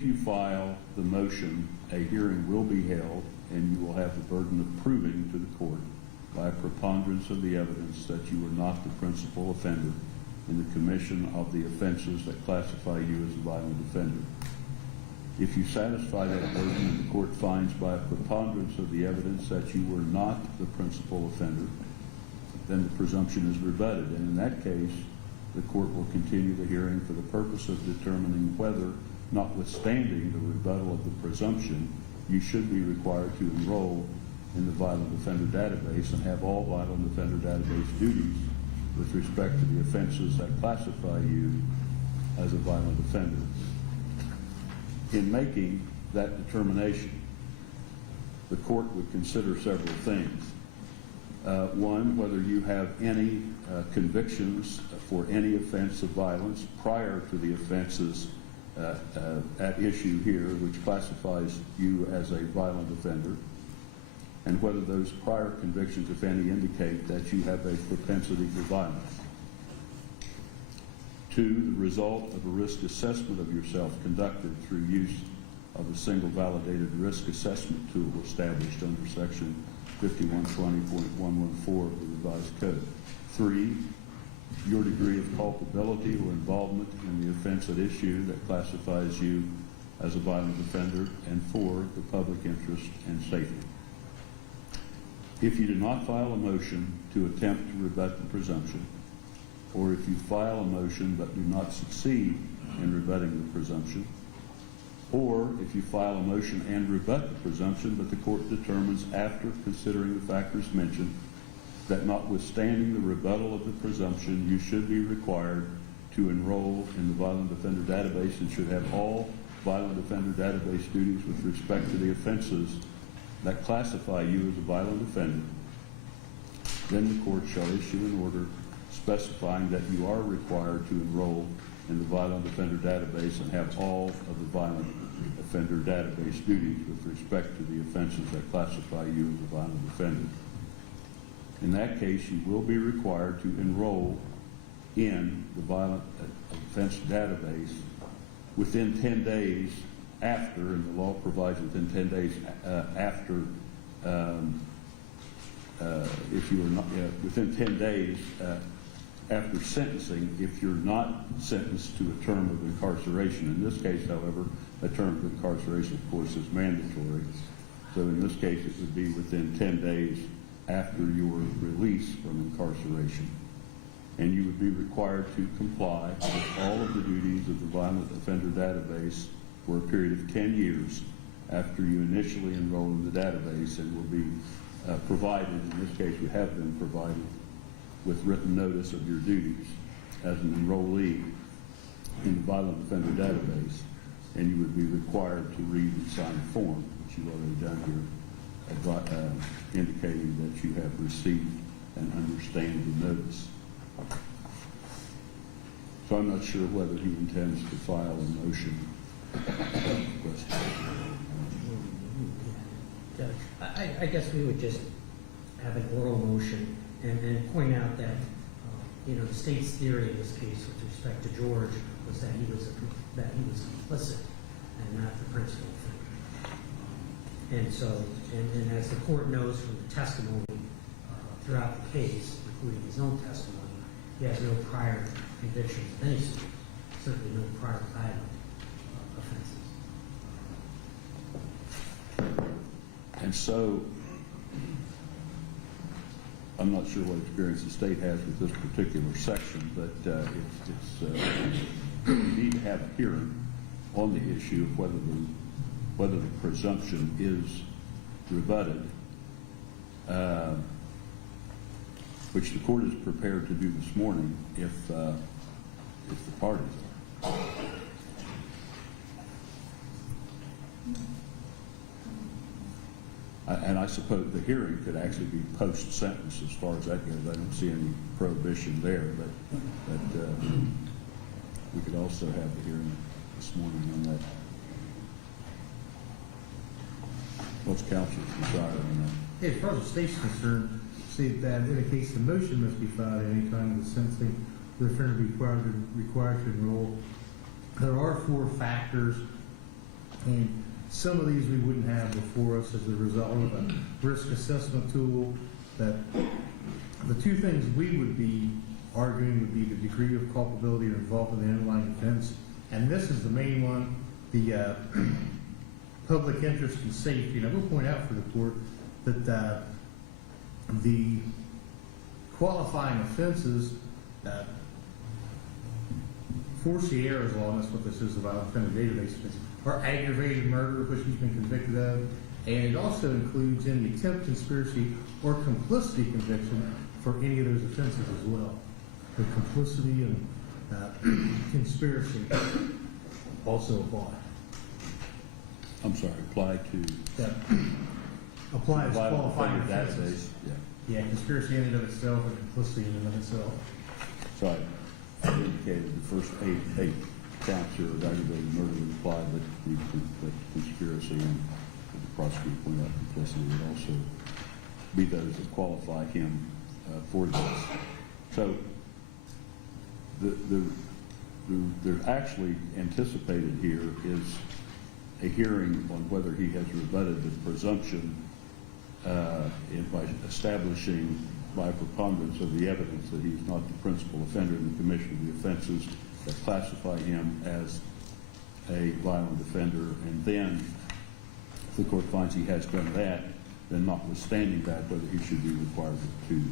If you file the motion, a hearing will be held, and you will have the burden of proving to the court by a preponderance of the evidence that you were not the principal offender in the commission of the offenses that classify you as a violent offender. If you satisfy that burden and the court finds by a preponderance of the evidence that you were not the principal offender, then the presumption is rebutted. And in that case, the court will continue the hearing for the purpose of determining whether, notwithstanding the rebuttal of the presumption, you should be required to enroll in the violent offender database and have all violent offender database duties with respect to the offenses that classify you as a violent offender. In making that determination, the court would consider several things. One, whether you have any convictions for any offense of violence prior to the offenses at issue here, which classifies you as a violent offender, and whether those prior convictions, if any, indicate that you have a propensity for violence. Two, the result of a risk assessment of yourself conducted through use of a single validated risk assessment tool established under Section 5120.114 of the Revised Code. Three, your degree of culpability or involvement in the offense at issue that classifies you as a violent offender. And four, the public interest and safety. If you do not file a motion to attempt to rebut the presumption, or if you file a motion but do not succeed in rebutting the presumption, or if you file a motion and rebut the presumption, but the court determines after considering the factors mentioned that notwithstanding the rebuttal of the presumption, you should be required to enroll in the violent offender database and should have all violent offender database duties with respect to the offenses that classify you as a violent offender, then the court shall issue an order specifying that you are required to enroll in the violent offender database and have all of the violent offender database duties with respect to the offenses that classify you as a violent offender. In that case, you will be required to enroll in the violent offense database within 10 days after, and the law provides within 10 days after, if you are not, within 10 days after sentencing, if you're not sentenced to a term of incarceration. In this case, however, a term of incarceration, of course, is mandatory. So in this case, it would be within 10 days after your release from incarceration. And you would be required to comply with all of the duties of the violent offender database for a period of 10 years after you initially enroll in the database, and will be provided, in this case you have been provided, with written notice of your duties as an enrollee in the violent offender database, and you would be required to read and sign a form, which you've already done here, indicating that you have received and understand the notice. So I'm not sure whether he intends to file a motion. I guess we would just have an oral motion and point out that the state's theory in this case with respect to George was that he was complicit and not the principal offender. And so, and as the court knows from the testimony throughout the case, including his own testimony, he has no prior convictions of any sort, certainly no prior violent offenses. And so, I'm not sure what experience the state has with this particular section, but we need to have a hearing on the issue of whether the presumption is rebutted, which the court is prepared to do this morning if the parties are. And I suppose the hearing could actually be post-sentence as far as that goes. I don't see any prohibition there, but we could also have the hearing this morning on that. What's counsel's desire on that? As far as the state's concerned, state that in a case the motion must be filed at any time of the sentencing, the offender be required to enroll. There are 4 factors And some of these we wouldn't have before us as a result of a risk assessment tool. That the two things we would be arguing would be the degree of culpability or involvement in the underlying offense. And this is the main one, the public interest and safety. And I will point out for the court that the qualifying offenses for Sierra's law, and that's what this is, the violent offender database, are aggravated murder, which he's been convicted of, and it also includes any attempt, conspiracy, or complicity conviction for any of those offenses as well. The complicity and conspiracy also apply. I'm sorry, apply to That applies violent qualifying offender offenses. database. Yeah. Yeah, conspiracy in and of itself and complicity in and of itself. So I indicated the first eight counts here of aggravated murder would apply, but the conspiracy and the prosecutor pointed out complicity would also be those that qualify him for this. So the actually anticipated here is a hearing on whether he has rebutted the presumption by establishing by preponderance of the evidence that he's not the principal offender in the commission of the offenses that classify him as a violent offender. And then, if the court finds he has done that, then notwithstanding that, whether he should be required to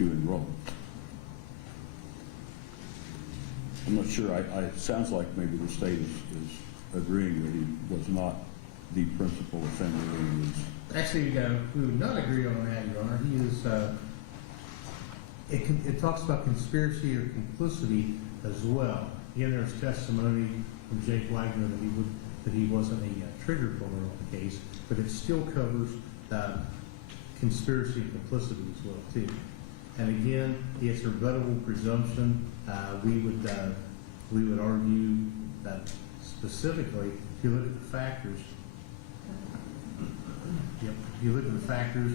enroll. I'm not sure. It sounds like maybe the state is agreeing that he was not the principal offender. He was. Actually, we would not agree on that, Your Honor. He is. It talks about conspiracy or complicity as well. Again, there's testimony from Jake Wagner that he wasn't a trigger puller on the case, but it still covers conspiracy and complicity as well too. And again, it's a rebuttable presumption. We would argue that specifically, if you look at the factors. Yep. If you look at the factors,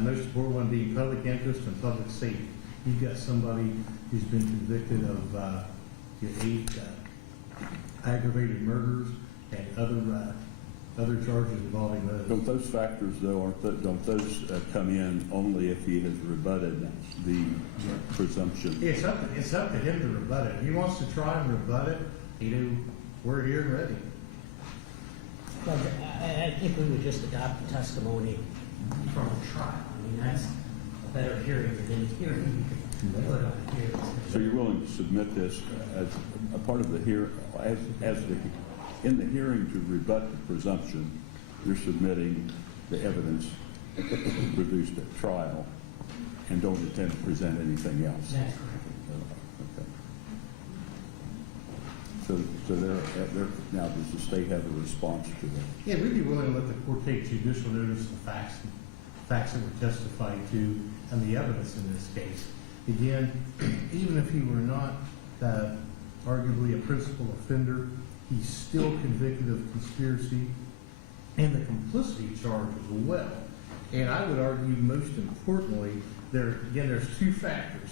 most important one being public interest and public safety. You've got somebody who's been convicted of 8 aggravated murders and other charges involving those. Don't those factors, though, don't those come in only if he has rebutted the presumption? It's up to him to rebut it. If he wants to try and rebut it, we're here and ready. Well, I think we would just adopt the testimony from a trial. I mean, that's a better hearing than any hearing you could put on here. So you're willing to submit this as a part of the hearing, in the hearing to rebut the presumption, you're submitting the evidence produced at trial and don't intend to present anything else? That's correct. Okay. So now does the state have a response to that? Yeah, we'd be willing to let the court take judicial notice of the facts that were testified to and the evidence in this case. Again, even if he were not arguably a principal offender, he's still convicted of conspiracy and the complicity charge as well. And I would argue most importantly, there's two factors.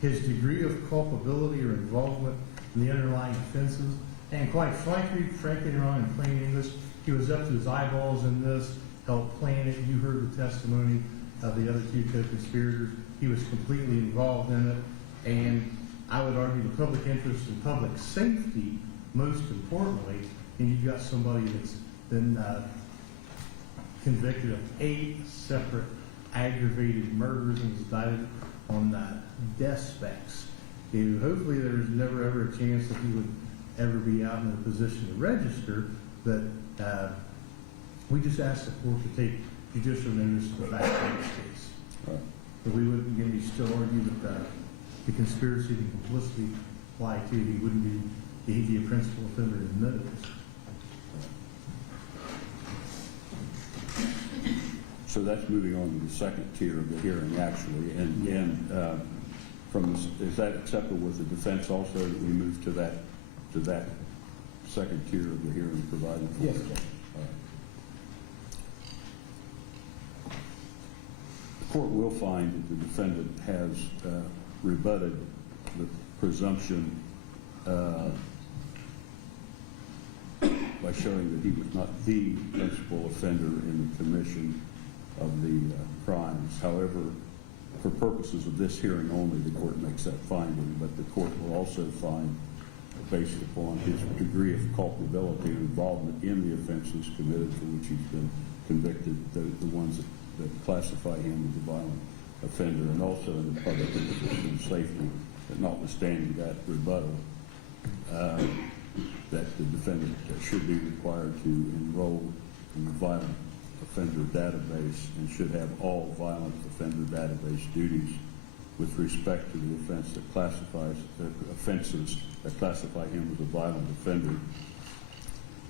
His degree of culpability or involvement in the underlying offenses. And quite frankly, Ron, in plain English, he was up to his eyeballs in this, helped plan it. You heard the testimony of the other two co-conspirators. He was completely involved in it. And I would argue the public interest and public safety, most importantly, and you've got somebody that's been convicted of 8 separate aggravated murders and was indicted on death specs. And hopefully there's never ever a chance that he would ever be out in a position to register, but we just asked the court to take judicial notice of the facts in this case. All right. But we wouldn't, again, we still argue that the conspiracy and complicity apply to. He'd be a principal offender in those. So that's moving on to the second tier of the hearing, actually. And is that acceptable with the defense also, that we move to that second tier of the hearing provided for? Yes, sir. All right. The court will find that the defendant has rebutted the presumption by showing that he was not the principal offender in the commission of the crimes. However, for purposes of this hearing only, the court makes that finding, but the court will also find, based upon his degree of culpability and involvement in the offenses committed for which he's been convicted, the ones that classify him as a violent offender, and also in the public interest and safety, that notwithstanding that rebuttal, that the defendant should be required to enroll in the violent offender database and should have all violent offender database duties with respect to the offense that classifies offenses that classify him as a violent offender,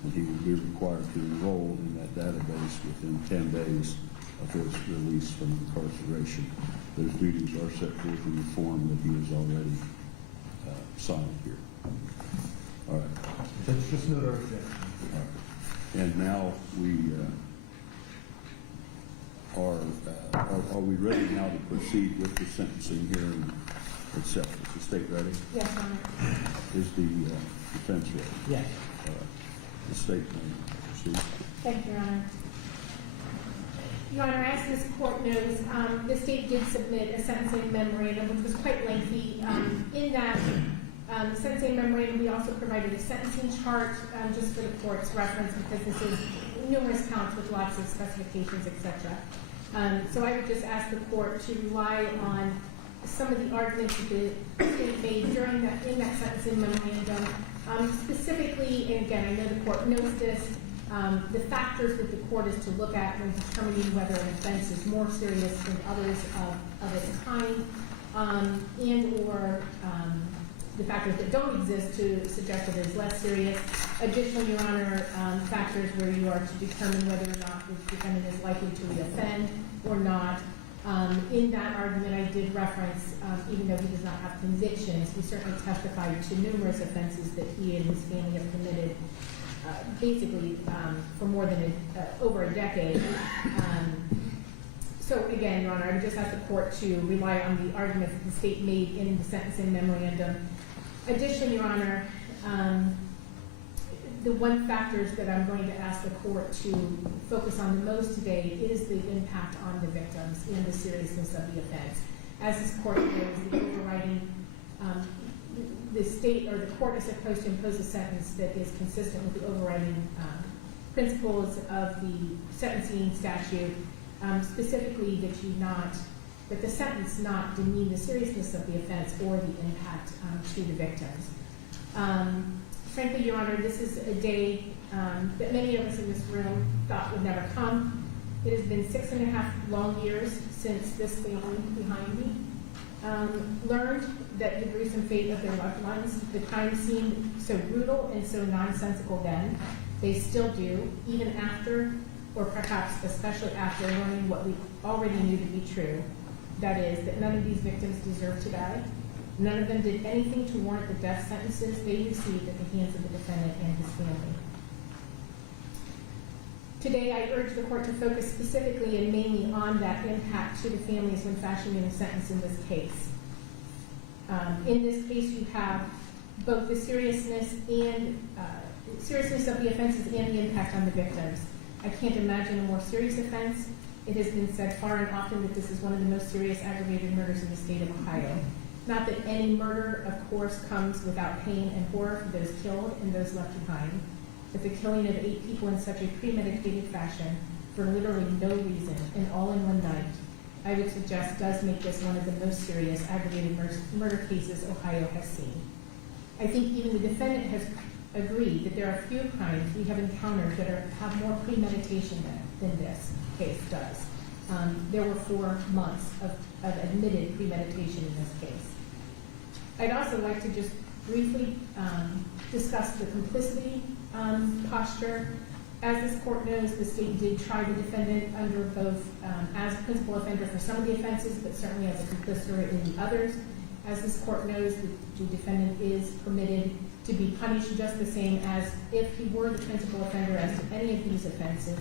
and he will be required to enroll in that database within 10 days of his release from incarceration. Those duties are set forth in the form that he has already signed here. All right. That's just another objection. All right. And now we are we ready now to proceed with the sentencing hearing itself? Is the state ready? Yes, Your Honor. Is the defense ready? Yes. All right. The state may proceed. Thank you, Your Honor. Your Honor, as this court knows, the state did submit a sentencing memorandum, which was quite lengthy. In that sentencing memorandum, we also provided a sentencing chart just for the court's reference, because this is numerous counts with lots of specifications, etc. So I would just ask the court to rely on some of the arguments that the state made in that sentencing memorandum. Specifically, and again, I know the court knows this, the factors that the court is to look at when determining whether an offense is more serious than others of its kind, and or the factors that don't exist to suggest that it is less serious. Additionally, Your Honor, factors where you are to determine whether or not the defendant is likely to reoffend or not. In that argument, I did reference, even though he does not have convictions, he certainly testified to numerous offenses that he and his family have committed, basically for more than over a decade. So again, Your Honor, I would just ask the court to rely on the arguments that the state made in the sentencing memorandum. Additionally, Your Honor, the one factors that I'm going to ask the court to focus on the most today is the impact on the victims and the seriousness of the offense. As this court knows, the overriding, the state or the court is supposed to impose a sentence that is consistent with the overriding principles of the sentencing statute, specifically that the sentence not demean the seriousness of the offense or the impact to the victims. Frankly, Your Honor, this is a day that many of us in this room thought would never come. It has been 6.5 long years since this family behind me learned that the gruesome fate of their loved ones. The crime seemed so brutal and so nonsensical then. They still do, even after, or perhaps especially after, learning what we already knew to be true. That is, that none of these victims deserve to die. None of them did anything to warrant the death sentences they received at the hands of the defendant and his family. Today, I urge the court to focus specifically and mainly on that impact to the families when fashioning a sentence in this case. In this case, you have both the seriousness of the offenses and the impact on the victims. I can't imagine a more serious offense. It has been said far and often that this is one of the most serious aggravated murders in the state of Ohio. Not that any murder, of course, comes without pain and horror for those killed and those left behind, but the killing of 8 people in such a premeditated fashion for literally no reason and all in one night, I would suggest does make this one of the most serious aggravated murder cases Ohio has seen. I think even the defendant has agreed that there are few crimes we have encountered that have more premeditation than this case does. There were 4 months of admitted premeditation in this case. I'd also like to just briefly discuss the complicity posture. As this court knows, the state did try the defendant under both as a principal offender for some of the offenses, but certainly as a complicit in the others. As this court knows, the defendant is permitted to be punished just the same as if he were the principal offender as to any of these offenses.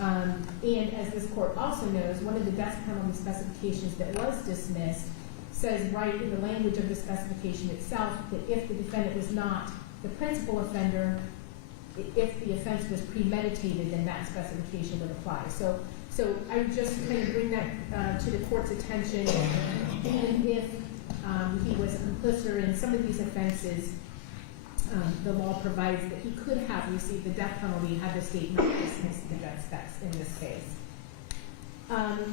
And as this court also knows, one of the death penalty specifications that was dismissed says right in the language of the specification itself that if the defendant was not the principal offender, if the offense was premeditated, then that specification would apply. So I would just kind of bring that to the court's attention. And if he was complicit in some of these offenses, the law provides that he could have received the death penalty had the state not dismissed the death specs in this case.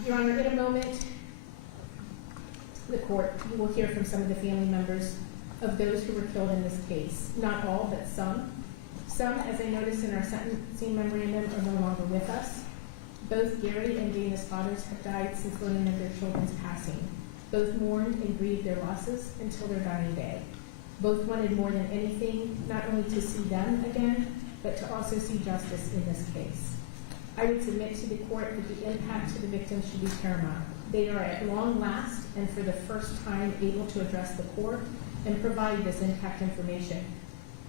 Your Honor, in a moment, the court will hear from some of the family members of those who were killed in this case. Not all, but some. Some, as I noticed in our sentencing memorandum, are no longer with us. Both Gary and Dana's fathers have died since learning of their children's passing. Both mourned and grieved their losses until their dying day. Both wanted more than anything, not only to see them again, but to also see justice in this case. I would submit to the court that the impact to the victims should be paramount. They are at long last, and for the first time, able to address the court and provide this impact information.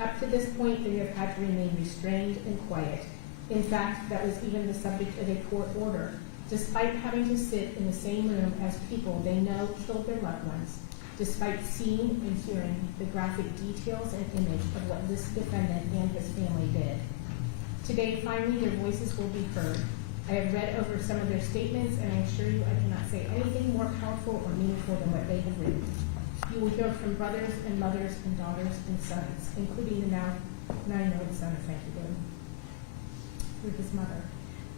Up to this point, they have had to remain restrained and quiet. In fact, that was even the subject of a court order. Despite having to sit in the same room as people they know killed their loved ones, despite seeing and hearing the graphic details and image of what this defendant and his family did. Today, finally, their voices will be heard. I have read over some of their statements, and I assure you I cannot say anything more powerful or meaningful than what they have written. You will hear from brothers and mothers and daughters and sons, including the now 9-year-old son of Frankie Boone, with his mother.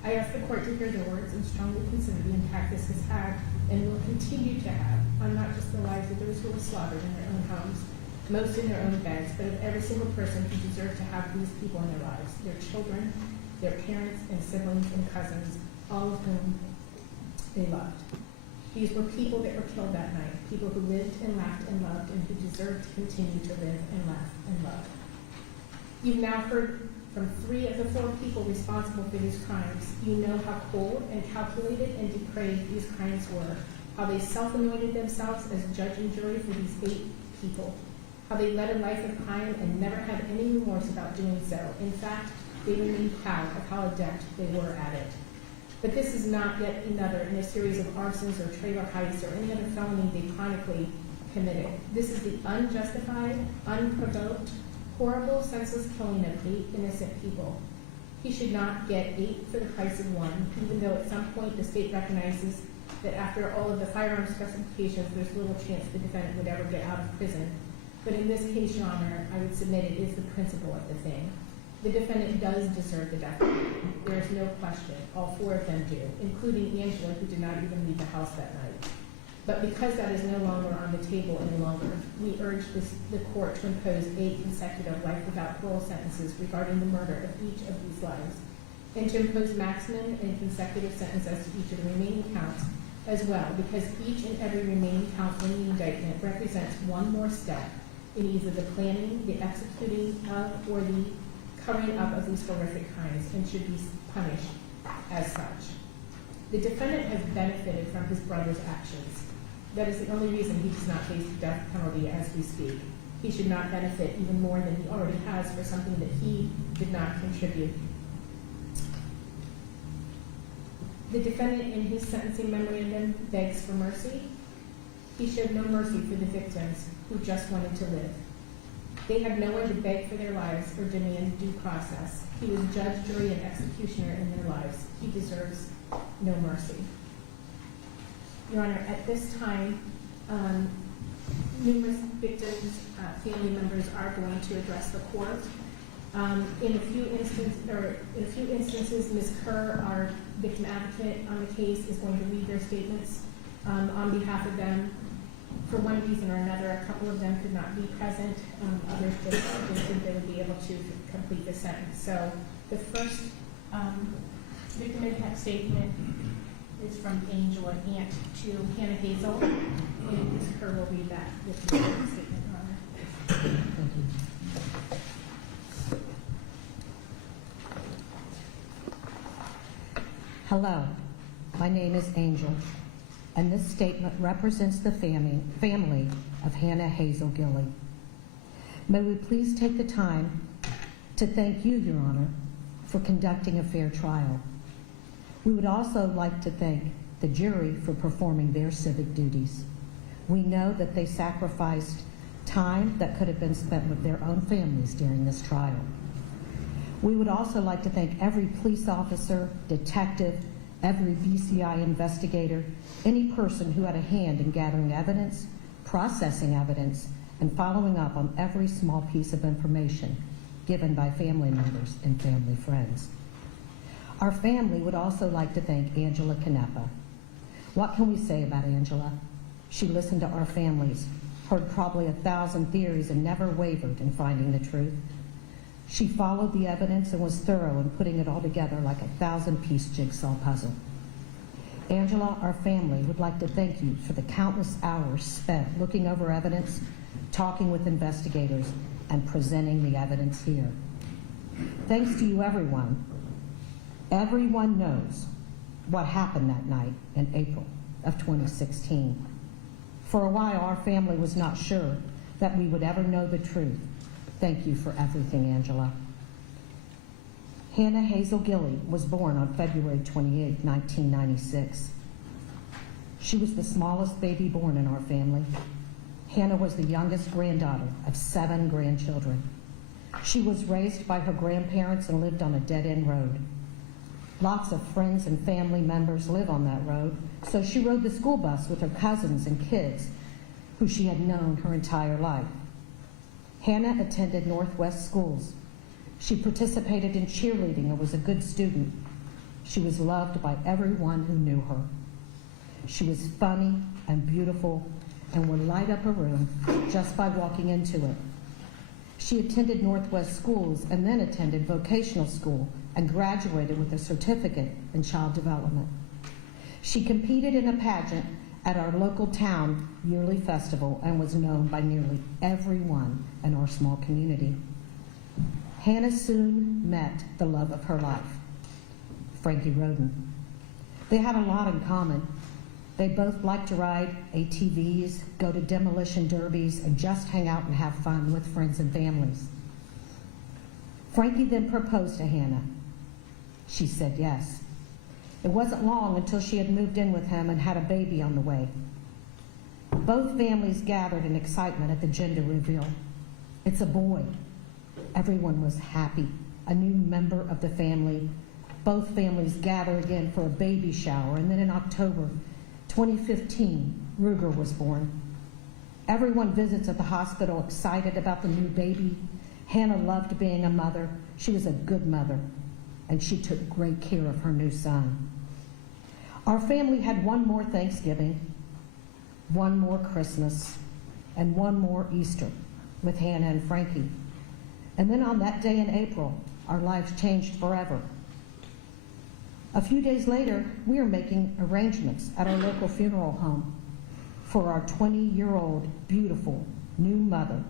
I ask the court to hear their words and strongly consider the impact this has had and will continue to have on not just the lives of those who were slaughtered in their own homes, most in their own beds, but of every single person who deserved to have these people in their lives, their children, their parents and siblings and cousins, all of whom they loved. These were people that were killed that night, people who lived and laughed and loved and who deserved to continue to live and laugh and love. You've now heard from 3 of the 4 people responsible for these crimes. You know how cold and calculated and depraved these crimes were, how they self-anointed themselves as judge and jury for these 8 people, how they led a life of crime and never had any remorse about doing so. In fact, they remained proud of how adept they were at it. But this is not yet another in a series of arsons or trailer heists or any other felony they chronically committed. This is the unjustified, unprovoked, horrible, senseless killing of 8 innocent people. He should not get 8 for the price of 1, even though at some point the state recognizes that after all of the firearm specifications, there's little chance the defendant would ever get out of prison. But in this case, Your Honor, I would submit it is the principle of the thing. The defendant does deserve the death penalty. There is no question. All 4 of them do, including Angela, who did not even leave the house that night. But because that is no longer on the table any longer, we urge the court to impose 8 consecutive life without parole sentences regarding the murder of each of these lives, and to impose maximum and consecutive sentences to each of the remaining counts as well, because each and every remaining count in the indictment represents one more step in either the planning, the executing of, or the covering up of these horrific crimes and should be punished as such. The defendant has benefited from his brother's actions. That is the only reason he does not face the death penalty as we speak. He should not benefit even more than he already has for something that he did not contribute. The defendant in his sentencing memorandum begs for mercy. He showed no mercy for the victims who just wanted to live. They have no one to beg for their lives or demand due process. He was judge, jury, and executioner in their lives. He deserves no mercy. Your Honor, at this time, numerous victims' family members are going to address the court. In a few instances, Ms. Kerr, our victim advocate on the case, is going to read their statements on behalf of them. For one reason or another, a couple of them could not be present. Others just didn't think they would be able to complete the sentence. So the first victim impact statement is from Angel, an aunt to Hannah Hazel, and Ms. Kerr will read that victim impact statement, Your Honor. Thank you. Hello, my name is Angel, and this statement represents the family of Hannah Hazel Gilly. May we please take the time to thank you, Your Honor, for conducting a fair trial. We would also like to thank the jury for performing their civic duties. We know that they sacrificed time that could have been spent with their own families during this trial. We would also like to thank every police officer, detective, every BCI investigator, any person who had a hand in gathering evidence, processing evidence, and following up on every small piece of information given by family members and family friends. Our family would also like to thank Angela Canepa. What can we say about Angela? She listened to our families, heard probably 1,000 theories, and never wavered in finding the truth. She followed the evidence and was thorough in putting it all together like a 1,000-piece jigsaw puzzle. Angela, our family would like to thank you for the countless hours spent looking over evidence, talking with investigators, and presenting the evidence here. Thanks to you, everyone. Everyone knows what happened that night in April of 2016. For a while, our family was not sure that we would ever know the truth. Thank you for everything, Angela. Hannah Hazel Gilley was born on February 28, 1996. She was the smallest baby born in our family. Hannah was the youngest granddaughter of 7 grandchildren. She was raised by her grandparents and lived on a dead-end road. Lots of friends and family members live on that road, so she rode the school bus with her cousins and kids who she had known her entire life. Hannah attended Northwest schools. She participated in cheerleading and was a good student. She was loved by everyone who knew her. She was funny and beautiful and would light up a room just by walking into it. She attended Northwest schools and then attended vocational school and graduated with a certificate in child development. She competed in a pageant at our local town yearly festival and was known by nearly everyone in our small community. Hannah soon met the love of her life, Frankie Rhoden. They had a lot in common. They both liked to ride ATVs, go to demolition derbies, and just hang out and have fun with friends and families. Frankie then proposed to Hannah. She said yes. It wasn't long until she had moved in with him and had a baby on the way. Both families gathered in excitement at the gender reveal. It's a boy. Everyone was happy. A new member of the family. Both families gather again for a baby shower, and then in October 2015, Ruger was born. Everyone visits at the hospital excited about the new baby. Hannah loved being a mother. She was a good mother, and she took great care of her new son. Our family had one more Thanksgiving, one more Christmas, and one more Easter with Hannah and Frankie. And then on that day in April, our lives changed forever. A few days later, we are making arrangements at our local funeral home for our 20-year-old beautiful new mother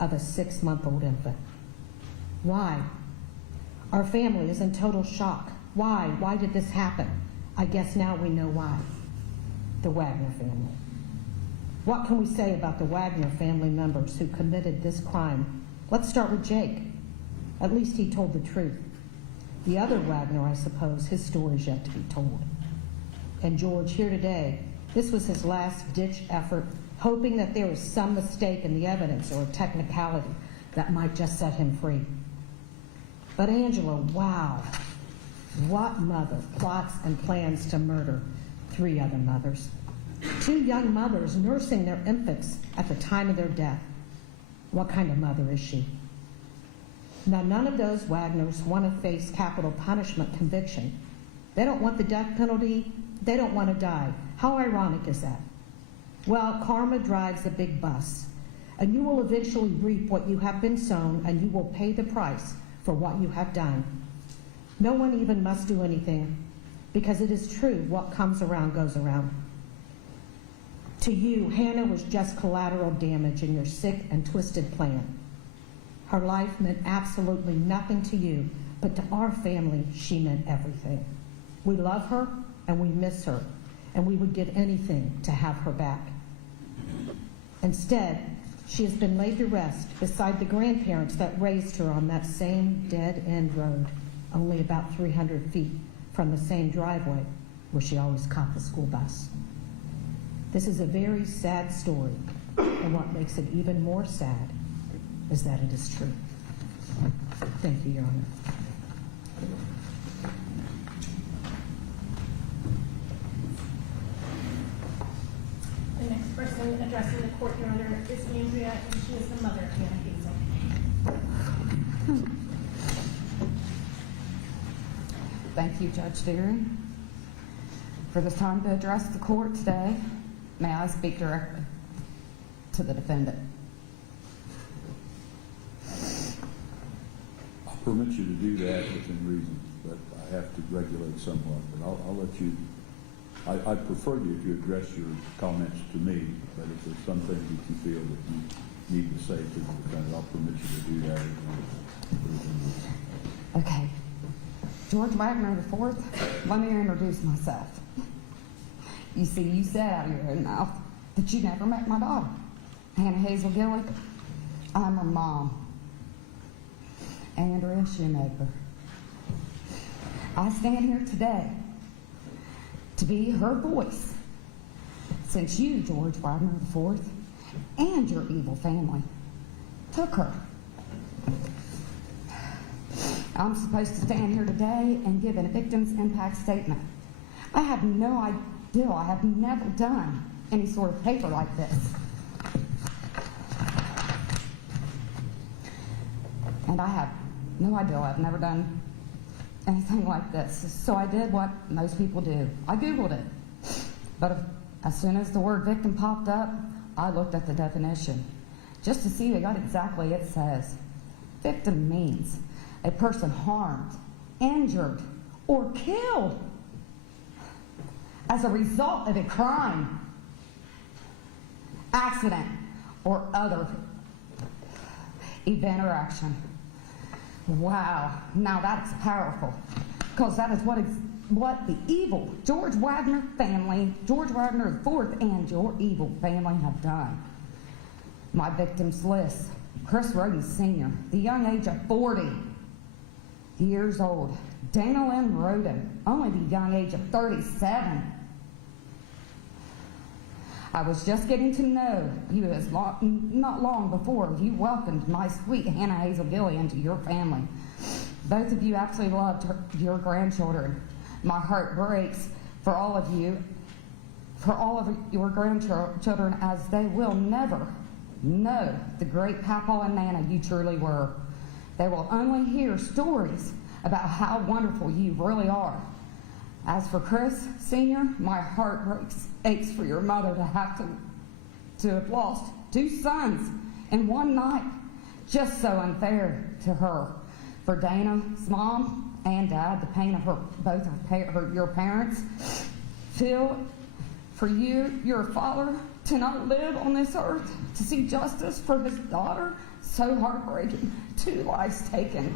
of a 6-month-old infant. Why? Our family is in total shock. Why? Why did this happen? I guess now we know why. The Wagner family. What can we say about the Wagner family members who committed this crime? Let's start with Jake. At least he told the truth. The other Wagner, I suppose, his story's yet to be told. And George, here today, this was his last-ditch effort, hoping that there was some mistake in the evidence or a technicality that might just set him free. But Angela, wow, what mother plots and plans to murder 3 other mothers? 2 young mothers nursing their infants at the time of their death. What kind of mother is she? Now, none of those Wagners want to face capital punishment conviction. They don't want the death penalty. They don't want to die. How ironic is that? Well, karma drives a big bus, and you will eventually reap what you have been sown, and you will pay the price for what you have done. No one even must do anything, because it is true, what comes around goes around. To you, Hannah was just collateral damage in your sick and twisted plan. Her life meant absolutely nothing to you, but to our family, she meant everything. We love her and we miss her, and we would give anything to have her back. Instead, she has been laid to rest beside the grandparents that raised her on that same dead-end road, only about 300 feet from the same driveway where she always caught the school bus. This is a very sad story, and what makes it even more sad is that it is true. Thank you, Your Honor. The next person addressing the court, Your Honor, is Andrea, and she is the mother of Hannah Hazel. Thank you, Judge Deary, for this time to address the court today. May I speak directly to the defendant? I'll permit you to do that within reason, but I have to regulate somewhat. But I'll let you. I'd prefer you to address your comments to me, but if there's something that you feel that you need to say to the defendant, I'll permit you to do that. Okay. George Wagner IV, let me introduce myself. You see, you said out of your own mouth that you never met my daughter, Hannah Hazel Gilly. I'm her mom, Andrea Shoemaker. I stand here today to be her voice, since you, George Wagner IV, and your evil family took her. I'm supposed to stand here today and give a victim's impact statement. I have no idea. I have never done any sort of paper like this. And I have no idea. I've never done anything like this. So I did what most people do. I Googled it. But as soon as the word victim popped up, I looked at the definition just to see what exactly it says. Victim means a person harmed, injured, or killed as a result of a crime, accident, or other event or action. Wow, now that's powerful, because that is what the evil George Wagner family, George Wagner IV, and your evil family have done. My victims list: Chris Rhoden Sr., the young age of 40 years old. Dana Lynn Rhoden, only the young age of 37. I was just getting to know you not long before you welcomed my sweet Hannah Hazel Gilly into your family. Both of you absolutely loved your grandchildren. My heart breaks for all of you, for all of your grandchildren, as they will never know the great Papa and Nana you truly were. They will only hear stories about how wonderful you really are. As for Chris Sr., my heart aches for your mother to have lost 2 sons in one night. Just so unfair to her. For Dana's mom and dad, the pain of both of your parents. Phil, for you, your father, to not live on this earth to see justice for his daughter. So heartbreaking. 2 lives taken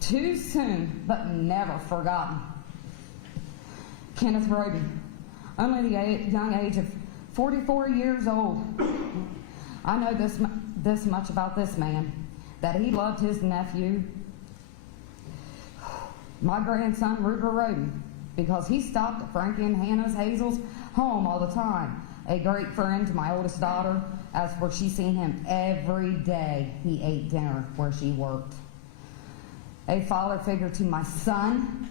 too soon, but never forgotten. Kenneth Rhoden, only the young age of 44 years old. I know this much about this man, that he loved his nephew, my grandson, Rhoden Rhoden, because he stopped at Frankie and Hannah Hazel's home all the time. A great friend to my oldest daughter, as for she seen him every day he ate dinner where she worked. A father figure to my son.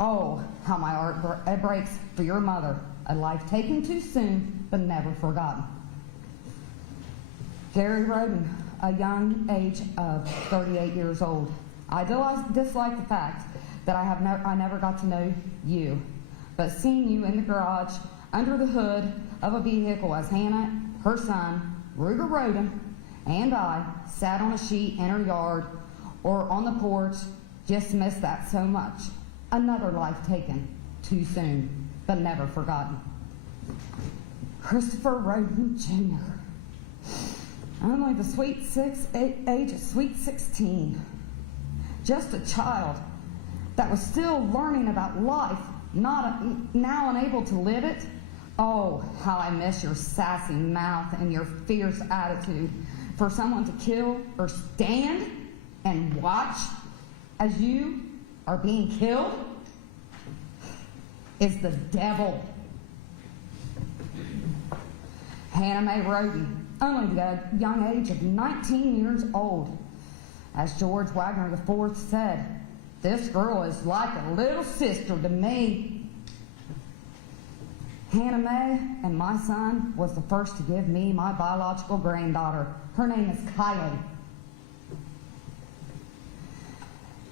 Oh, how my heart breaks for your mother. A life taken too soon, but never forgotten. Gary Rhoden, a young age of 38 years old. I dislike the fact that I never got to know you, but seeing you in the garage under the hood of a vehicle as Hannah, her son, Rhoden Rhoden, and I sat on a sheet in her yard or on the porch, just missed that so much. Another life taken too soon, but never forgotten. Christopher Rhoden Jr., only the age of sweet 16. Just a child that was still learning about life, now unable to live it. Oh, how I miss your sassy mouth and your fierce attitude. For someone to kill or stand and watch as you are being killed is the devil. Hannah Mae Rhoden, only the young age of 19 years old. As George Wagner IV said, This girl is like a little sister to me. Hannah Mae and my son was the first to give me my biological granddaughter. Her name is Kylie.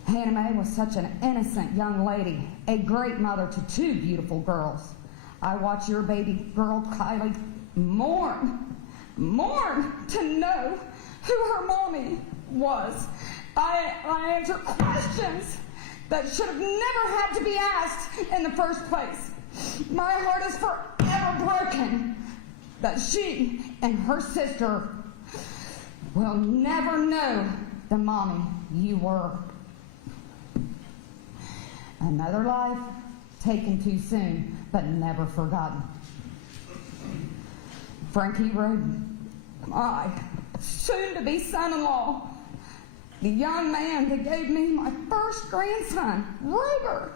Hannah Mae was such an innocent young lady, a great mother to two beautiful girls. I watched your baby girl, Kylie, mourn to know who her mommy was. I answered questions that should have never had to be asked in the first place. My heart is forever broken that she and her sister will never know the mommy you were. Another life taken too soon, but never forgotten. Frankie Rhoden, my soon-to-be son-in-law, the young man that gave me my first grandson, Ruger.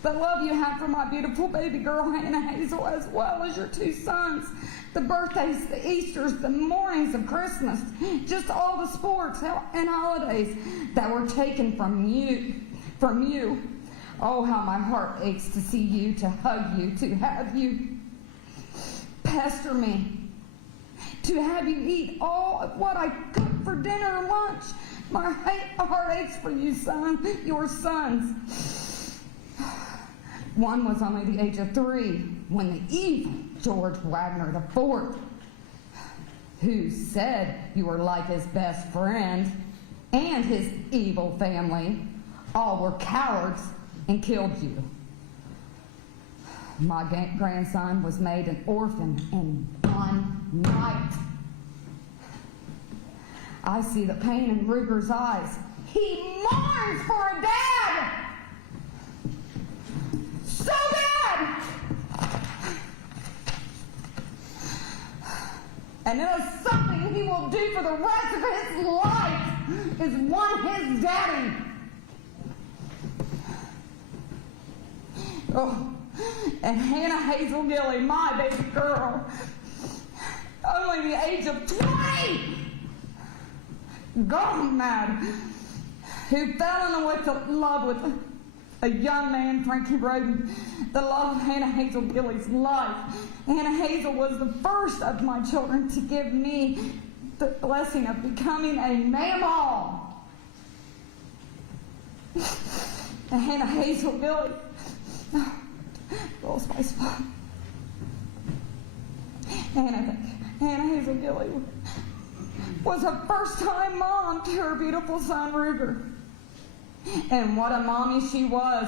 The love you have for my beautiful baby girl, Hannah Hazel, as well as your two sons. The birthdays, the Easters, the mornings of Christmas, just all the sports and holidays that were taken from you. Oh, how my heart aches to see you, to hug you, to have you pester me, to have you eat all of what I cooked for dinner and lunch. My heart aches for you, son, your sons. One was only the age of 3 when the evil George Wagner IV, who said you were like his best friend, and his evil family, all were cowards and killed you. My grandson was made an orphan in one night. I see the pain in Ruger's eyes. He mourns for a dad! So bad! And it is something he will do for the rest of his life, is want his daddy. Oh, and Hannah Hazel Gilly, my baby girl, only the age of 20, gone mad, who fell in love with a young man, Frankie Rhoden, the love of Hannah Hazel Gilly's life. Hannah Hazel was the first of my children to give me the blessing of becoming a mammal. And Hannah Hazel Gilly, lost my spot. Hannah Hazel Gilly was a first-time mom to her beautiful son, Ruger. And what a mommy she was.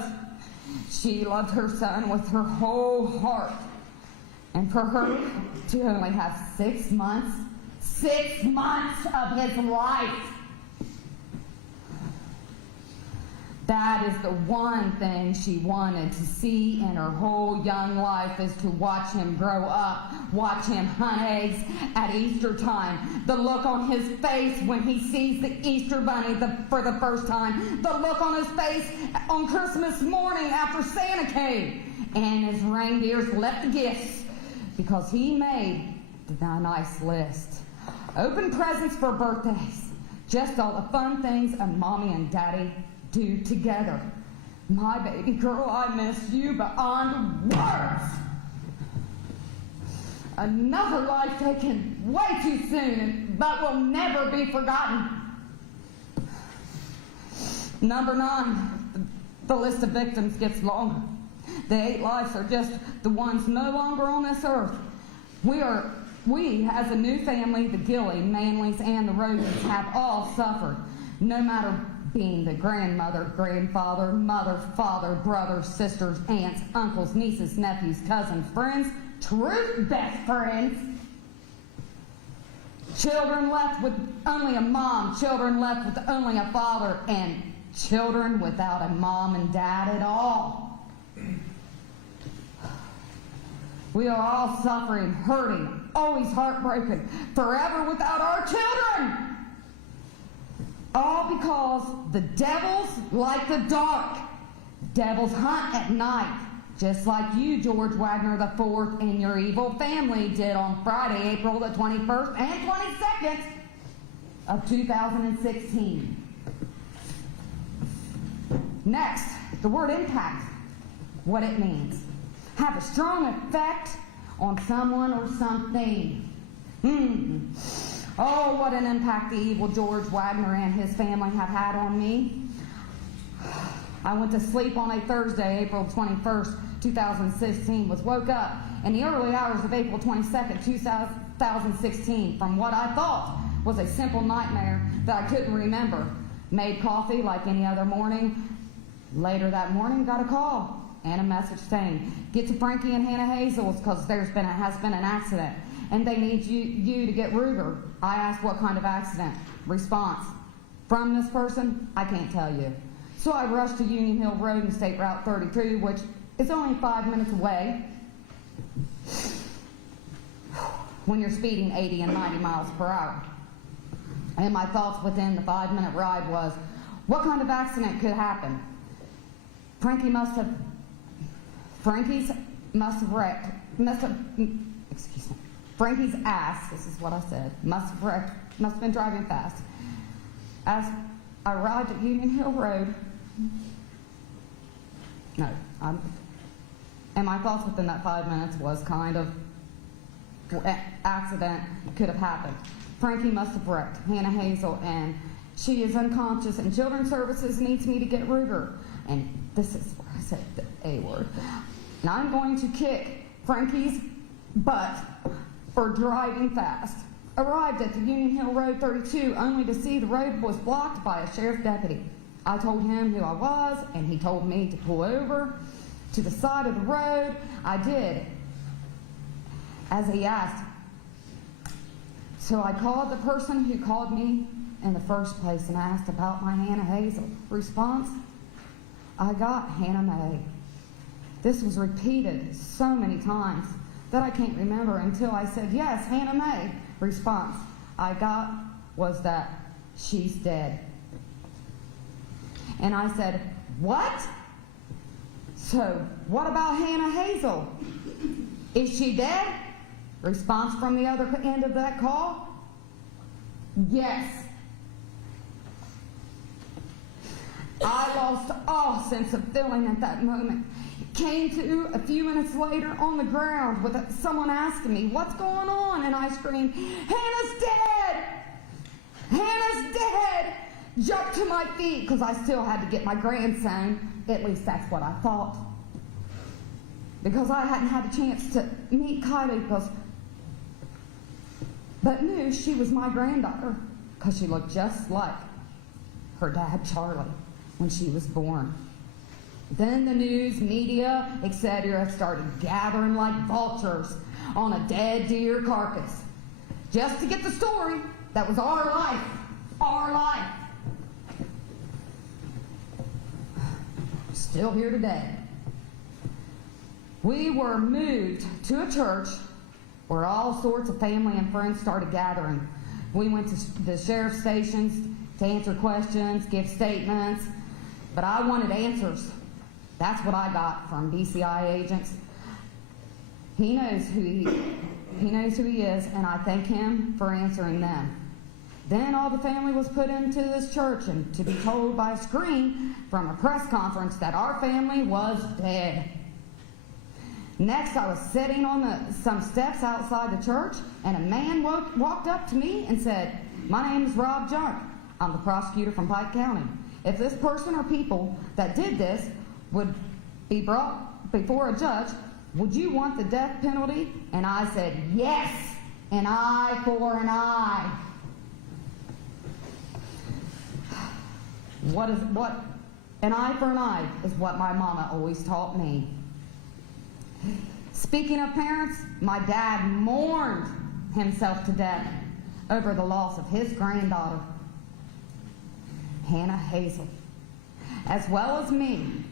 She loved her son with her whole heart. And for her to only have 6 months of his life, that is the one thing she wanted to see in her whole young life, is to watch him grow up, watch him hunt eggs at Easter time, the look on his face when he sees the Easter bunny for the first time, the look on his face on Christmas morning after Santa came and his reindeers left the gifts, because he made the nice list. Open presents for birthdays, just all the fun things a mommy and daddy do together. My baby girl, I miss you beyond words. Another life taken way too soon, but will never be forgotten. Number 9, the list of victims gets longer. The 8 lives are just the ones no longer on this earth. We, as a new family, the Gilly, Manleys, and the Rhodens, have all suffered, no matter being the grandmother, grandfather, mother, father, brothers, sisters, aunts, uncles, nieces, nephews, cousins, friends, true best friends. Children left with only a mom, children left with only a father, and children without a mom and dad at all. We are all suffering, hurting, always heartbroken, forever without our children. All because the devils like the dark. Devils hunt at night, just like you, George Wagner IV, and your evil family did on Friday, April the 21st and 22nd of 2016. Next, the word impact. What it means. Have a strong effect on someone or something. Oh, what an impact the evil George Wagner and his family have had on me. I went to sleep on a Thursday, April 21st, 2016, was woke up in the early hours of April 22nd, 2016 from what I thought was a simple nightmare that I couldn't remember. Made coffee like any other morning. Later that morning, got a call and a message saying, get to Frankie and Hannah Hazel's because has been an accident and they need you to get Ruger. I asked what kind of accident. Response, from this person, I can't tell you. So I rushed to Union Hill Road and State Route 32, which is only 5 minutes away when you're speeding 80 and 90 miles per hour. And my thoughts within the 5-minute ride was, what kind of accident could happen? Frankie's must have Frankie's ass, this is what I said, must have been driving fast. As I arrived at Union Hill Road, and my thoughts within that 5 minutes was kind of, accident could have happened. Frankie must have wrecked Hannah Hazel, and she is unconscious, and Children's Services needs me to get Ruger. And this is where I said the A word. And I'm going to kick Frankie's butt for driving fast. Arrived at the Union Hill Road 32 only to see the road was blocked by a sheriff deputy. I told him who I was, and he told me to pull over to the side of the road. I did, as he asked. So I called the person who called me in the first place and asked about my Hannah Hazel. Response, I got Hannah Mae. This was repeated so many times that I can't remember until I said, yes, Hannah Mae. Response I got was that she's dead. And I said, what? So what about Hannah Hazel? Is she dead? Response from the other end of that call, yes. I lost all sense of feeling at that moment. Came to a few minutes later on the ground with someone asking me, what's going on? And I screamed, Hannah's dead! Hannah's dead! Jumped to my feet because I still had to get my grandson. At least that's what I thought. Because I hadn't had a chance to meet Kylie but knew she was my granddaughter because she looked just like her dad, Charlie, when she was born. Then the news, media, etc. started gathering like vultures on a dead deer carcass just to get the story that was our life, our life. Still here today. We were moved to a church where all sorts of family and friends started gathering. We went to the sheriff's stations to answer questions, give statements, but I wanted answers. That's what I got from BCI agents. He knows who he is, and I thank him for answering them. Then all the family was put into this church, and to be told by a screen from a press conference that our family was dead. Next, I was sitting on some steps outside the church, and a man walked up to me and said, my name is Rob Junk. I'm the prosecutor from Pike County. If this person or people that did this would be brought before a judge, would you want the death penalty? And I said, yes, an eye for an eye. An eye for an eye is what my mama always taught me. Speaking of parents, my dad mourned himself to death over the loss of his granddaughter, Hannah Hazel, as well as me,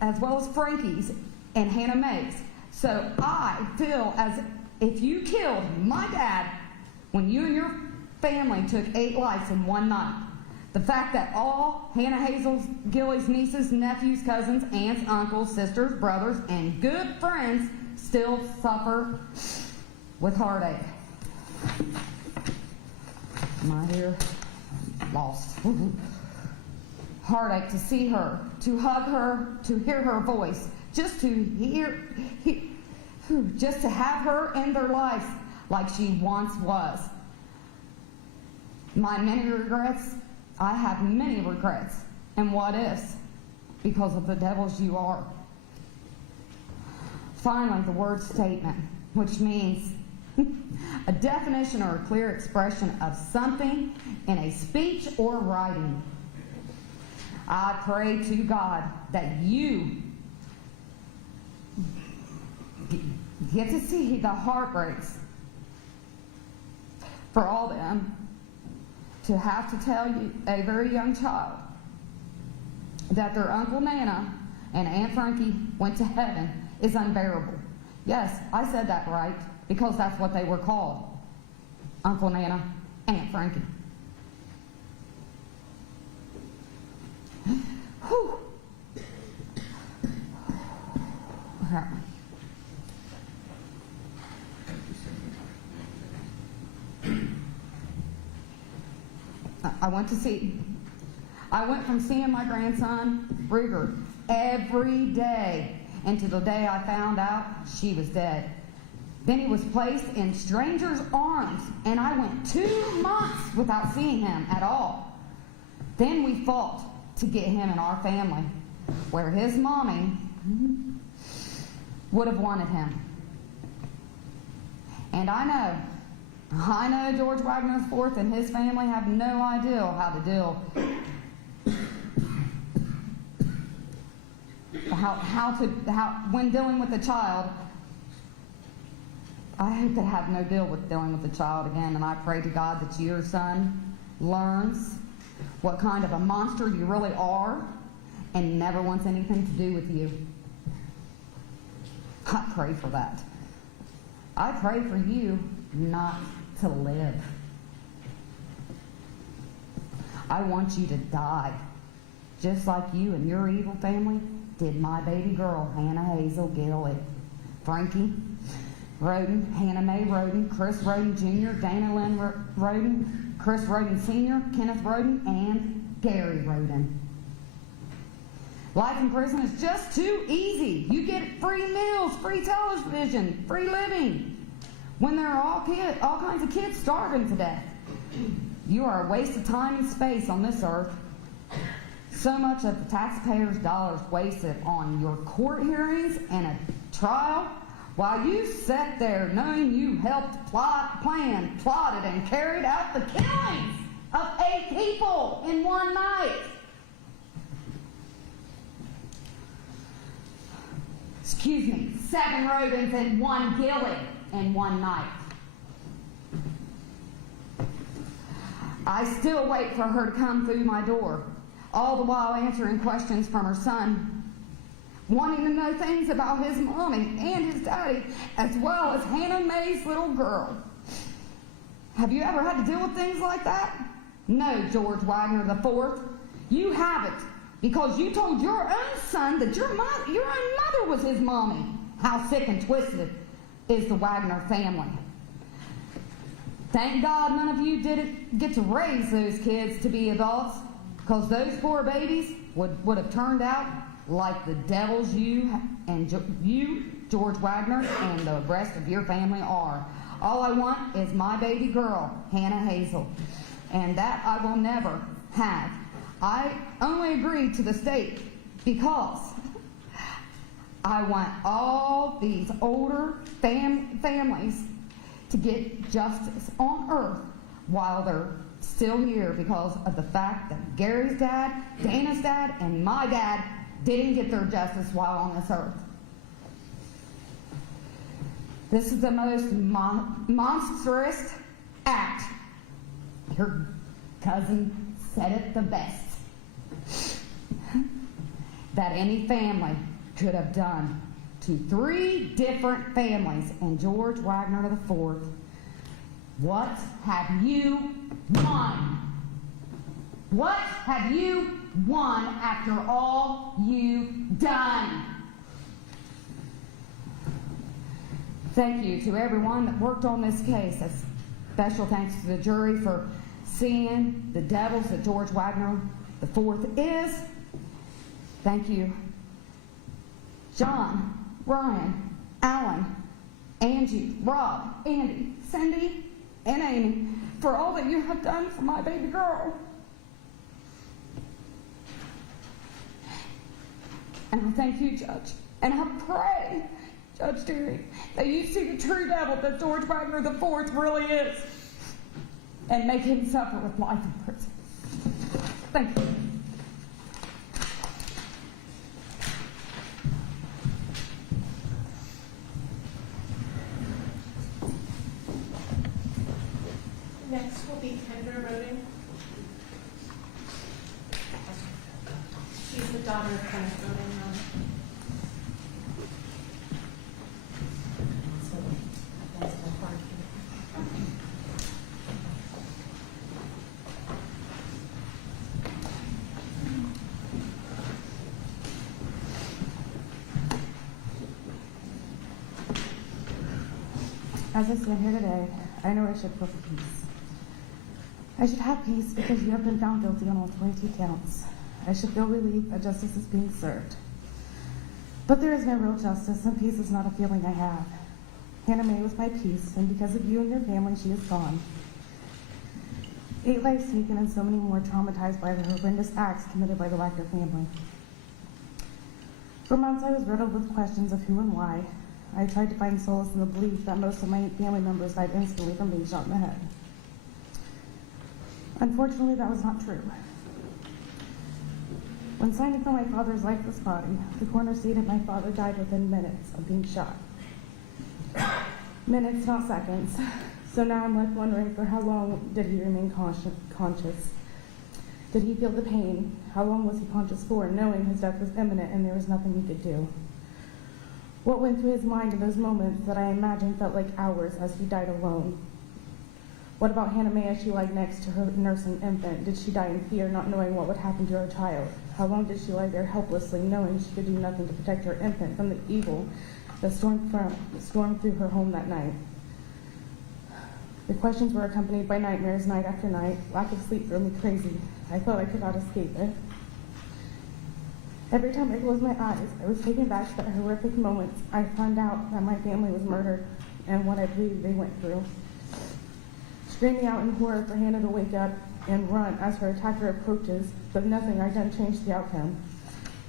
as well as Frankie's and Hannah Mae's. So I feel as if you killed my dad when you and your family took 8 lives in one night. The fact that all Hannah Hazel Gilley's nieces, nephews, cousins, aunts, uncles, sisters, brothers, and good friends still suffer with heartache. Am I here? Lost. heartache to see her, to hug her, to hear her voice, just to just to have her in their life like she once was. My many regrets, I have many regrets and what ifs because of the devils you are. Finally, the word statement, which means a definition or a clear expression of something in a speech or writing. I pray to God that you get to see the heartbreaks for all them to have to tell you, a very young child, that their Uncle Nana and Aunt Frankie went to heaven is unbearable. Yes, I said that right, because that's what they were called. Uncle Nana, Aunt Frankie. Whew. Okay. I went from seeing my grandson, Ruger, every day until the day I found out she was dead. Then he was placed in strangers' arms, and I went 2 months without seeing him at all. Then we fought to get him in our family, where his mommy would have wanted him. And I know George Wagner IV and his family have no idea how to deal when dealing with a child. I hope they have no deal with dealing with a child again, and I pray to God that your son learns what kind of a monster you really are and never wants anything to do with you. I pray for that. I pray for you not to live. I want you to die, just like you and your evil family did my baby girl, Hannah Hazel Gilly, Frankie Rhoden, Hannah Mae Rhoden, Chris Rhoden Jr., Dana Lynn Rhoden, Chris Rhoden Sr., Kenneth Rhoden, and Gary Rhoden. Life in prison is just too easy. You get free meals, free television, free living, when there are all kinds of kids starving to death. You are a waste of time and space on this earth. So much of the taxpayers' dollars wasted on your court hearings and a trial, while you sat there knowing you helped plotted, and carried out the killings of 8 people in one night. Excuse me, 7 Rhodens and 1 Gilly in one night. I still wait for her to come through my door, all the while answering questions from her son, wanting to know things about his mommy and his daddy, as well as Hannah Mae's little girl. Have you ever had to deal with things like that? No, George Wagner IV, you haven't, because you told your own son that your own mother was his mommy. How sick and twisted is the Wagner family. Thank God none of you didn't get to raise those kids to be adults, because those poor babies would have turned out like the devils you, George Wagner, and the rest of your family are. All I want is my baby girl, Hannah Hazel, and that I will never have. I only agreed to the state because I want all these older families to get justice on earth while they're still here, because of the fact that Gary's dad, Dana's dad, and my dad didn't get their justice while on this earth. This is the most monstrous act. Your cousin said it the best. That any family could have done to 3 different families and George Wagner IV. What have you won? What have you won after all you've done? Thank you to everyone that worked on this case. A special thanks to the jury for seeing the devils that George Wagner The fourth is, thank you, John, Ryan, Alan, Angie, Rob, Andy, Cindy, and Amy, for all that you have done for my baby girl. And I thank you, Judge. And I pray, Judge Derry, that you see the true devil that George Wagner IV really is, and make him suffer with life in prison. Thank you. Next will be Kendra Rhoden. She's the daughter of Kenneth Rhoden. As I stand here today, I know I should feel for peace. I should have peace because you have been found guilty on all 22 counts. I should feel relief that justice is being served. But there is no real justice, and peace is not a feeling I have. Hannah Mae was my peace, and because of you and your family, she is gone. 8 lives taken and so many more traumatized by the horrendous acts committed by the Wagner family. For months, I was riddled with questions of who and why. I tried to find solace in the belief that most of my family members died instantly from being shot in the head. Unfortunately, that was not true. When signing for my father's lifeless body, the coroner stated my father died within minutes of being shot. Minutes, not seconds. So now I'm left wondering, for how long did he remain conscious? Did he feel the pain? How long was he conscious for, knowing his death was imminent and there was nothing he could do? What went through his mind in those moments that I imagine felt like hours as he died alone? What about Hannah Mae as she lay next to her nursing infant? Did she die in fear, not knowing what would happen to her child? How long did she lie there helplessly, knowing she could do nothing to protect her infant from the evil that stormed through her home that night? The questions were accompanied by nightmares night after night. Lack of sleep drove me crazy. I felt I could not escape it. Every time I closed my eyes, I was taken back to that horrific moment I found out that my family was murdered and what I believed they went through. Screaming out in horror for Hannah to wake up and run as her attacker approaches, but nothing I'd done changed the outcome.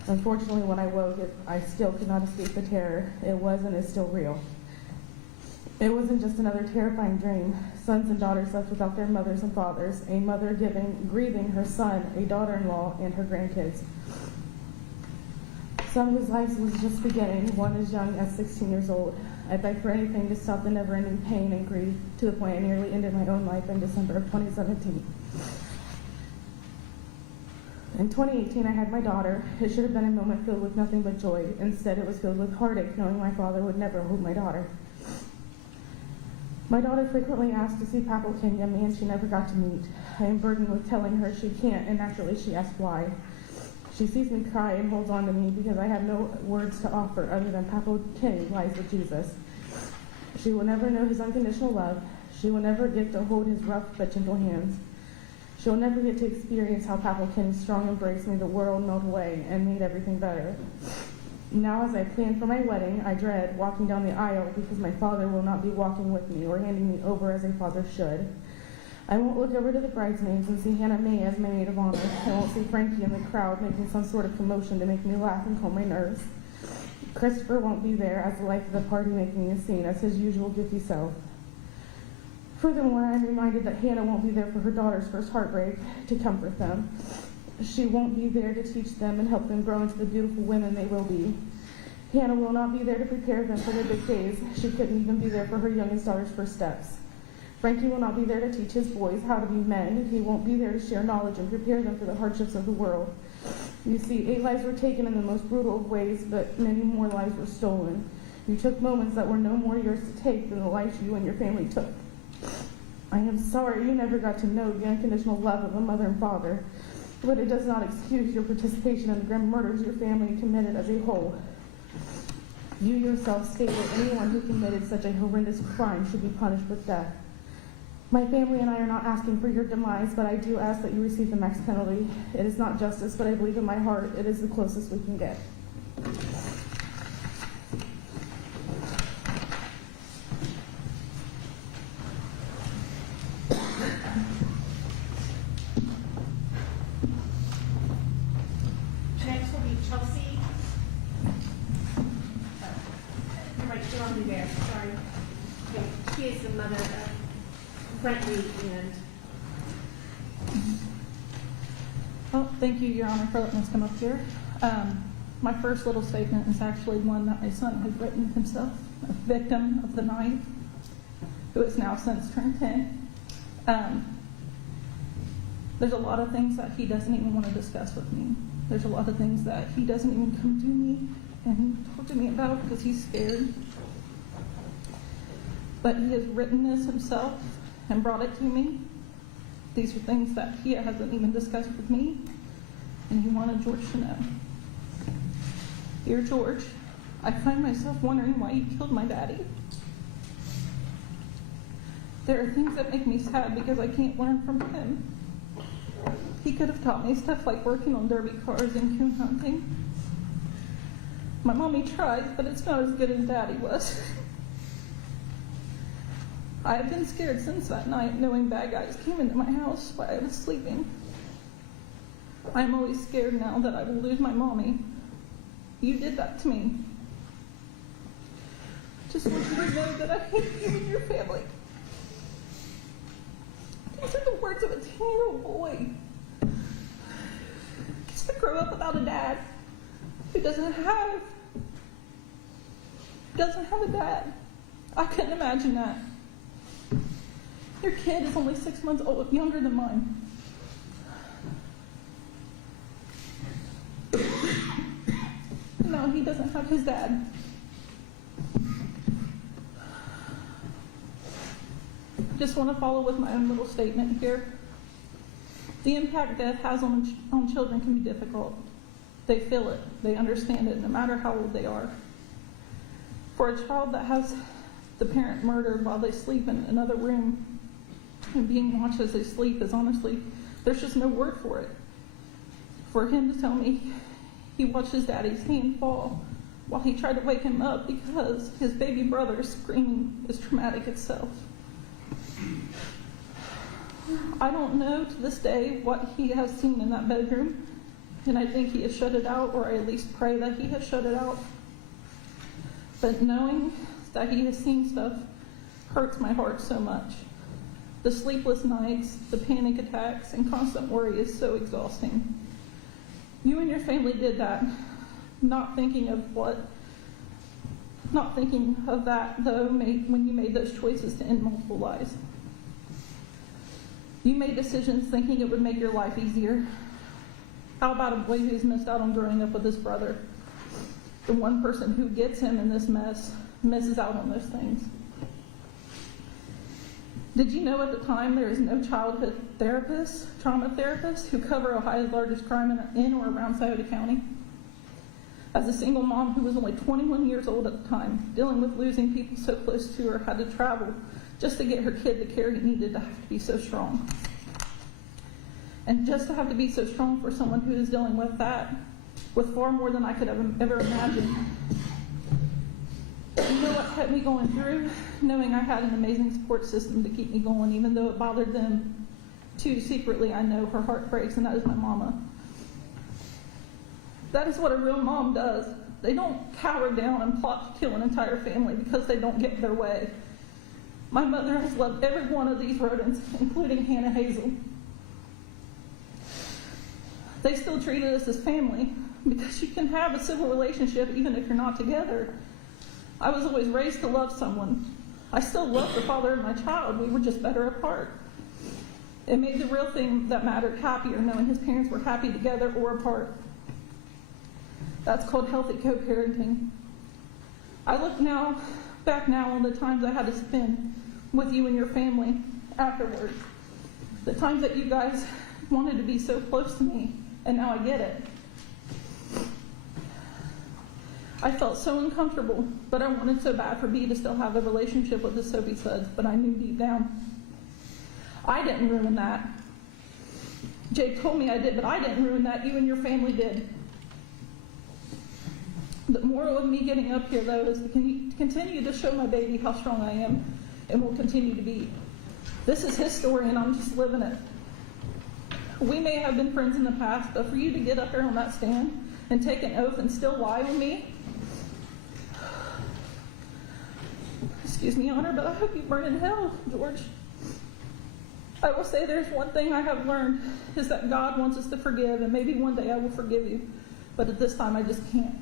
Unfortunately, when I woke, I still could not escape the terror. It was and is still real. It wasn't just another terrifying dream. Sons and daughters left without their mothers and fathers, a mother grieving her son, a daughter-in-law, and her grandkids. Some whose lives was just beginning, one as young as 16 years old. I begged for anything to stop the never-ending pain and grief, to the point I nearly ended my own life in December of 2017. In 2018, I had my daughter. It should have been a moment filled with nothing but joy. Instead, it was filled with heartache, knowing my father would never hold my daughter. My daughter frequently asked to see Papa King, a man she never got to meet. I am burdened with telling her she can't, and naturally she asks why. She sees me cry and holds on to me because I have no words to offer other than Papa King lies with Jesus. She will never know his unconditional love. She will never get to hold his rough but gentle hands. She will never get to experience how Papa King's strong embrace made the world melt away and made everything better. Now, as I plan for my wedding, I dread walking down the aisle because my father will not be walking with me or handing me over as a father should. I won't look over to the bridesmaids and see Hannah Mae as my maid of honor. I won't see Frankie in the crowd making some sort of commotion to make me laugh and calm my nerves. Christopher won't be there as the life of the party, making a scene as his usual goofy self. Furthermore, I'm reminded that Hannah won't be there for her daughter's first heartbreak to comfort them. She won't be there to teach them and help them grow into the beautiful women they will be. Hannah will not be there to prepare them for their big days. She couldn't even be there for her youngest daughter's first steps. Frankie will not be there to teach his boys how to be men. He won't be there to share knowledge and prepare them for the hardships of the world. You see, 8 lives were taken in the most brutal of ways, but many more lives were stolen. You took moments that were no more yours to take than the life you and your family took. I am sorry you never got to know the unconditional love of a mother and father, but it does not excuse your participation in the grim murders your family committed as a whole. You yourself stated anyone who committed such a horrendous crime should be punished with death. My family and I are not asking for your demise, but I do ask that you receive the max penalty. It is not justice, but I believe in my heart it is the closest we can get. Next will be Chelsea. You're right, you're on me there, sorry. Okay, she is the mother of Brentley and Well, thank you, Your Honor, for letting us come up here. My first little statement is actually one that my son has written himself, a victim of the night, who has now since turned 10. There's a lot of things that he doesn't even want to discuss with me. There's a lot of things that he doesn't even come to me and talk to me about because he's scared. But he has written this himself and brought it to me. These are things that he hasn't even discussed with me, and he wanted George to know. Dear George, I find myself wondering why you killed my daddy. There are things that make me sad because I can't learn from him. He could have taught me stuff like working on derby cars and coon hunting. My mommy tried, but it's not as good as Daddy was. I have been scared since that night, knowing bad guys came into my house while I was sleeping. I am always scared now that I will lose my mommy. You did that to me. Just want you to know that I hate you and your family. These are the words of a 10-year-old boy. Gets to grow up without a dad who doesn't have a dad. I couldn't imagine that. Your kid is only 6 months old, younger than mine. No, he doesn't have his dad. Just want to follow with my own little statement here. The impact death has on children can be difficult. They feel it. They understand it, no matter how old they are. For a child that has the parent murdered while they sleep in another room and being watched as they sleep is honestly, there's just no word for it. For him to tell me he watched his daddy's hand fall while he tried to wake him up because his baby brother screaming is traumatic itself. I don't know to this day what he has seen in that bedroom, and I think he has shut it out, or I at least pray that he has shut it out. But knowing that he has seen stuff hurts my heart so much. The sleepless nights, the panic attacks, and constant worry is so exhausting. You and your family did that, not thinking of that though when you made those choices to end multiple lives. You made decisions thinking it would make your life easier. How about a boy who's missed out on growing up with his brother? The one person who gets him in this mess misses out on those things. Did you know at the time there is no childhood therapists, trauma therapists, who cover Ohio's largest crime in or around Scioto County? As a single mom who was only 21 years old at the time, dealing with losing people so close to her, had to travel just to get her kid the care he needed to have to be so strong. And just to have to be so strong for someone who is dealing with that, with far more than I could ever imagine. You know what kept me going through? Knowing I had an amazing support system to keep me going, even though it bothered them too secretly. I know her heart breaks, and that is my mama. That is what a real mom does. They don't cower down and plot to kill an entire family because they don't get their way. My mother has loved every one of these Rhodens, including Hannah Hazel. They still treated us as family because you can have a civil relationship even if you're not together. I was always raised to love someone. I still love the father of my child. We were just better apart. It made the real thing that mattered happier, knowing his parents were happy together or apart. That's called healthy co-parenting. I look back now on the times I had to spend with you and your family afterwards. The times that you guys wanted to be so close to me, and now I get it. I felt so uncomfortable, but I wanted so bad for B to still have a relationship with the Soapy Suds, but I knew deep down I didn't ruin that. Jake told me I did, but I didn't ruin that. You and your family did. The moral of me getting up here, though, is to continue to show my baby how strong I am and will continue to be. This is his story, and I'm just living it. We may have been friends in the past, but for you to get up there on that stand and take an oath and still lie on me, excuse me, Honor, but I hope you burn in hell, George. I will say there's one thing I have learned, is that God wants us to forgive, and maybe one day I will forgive you, but at this time I just can't.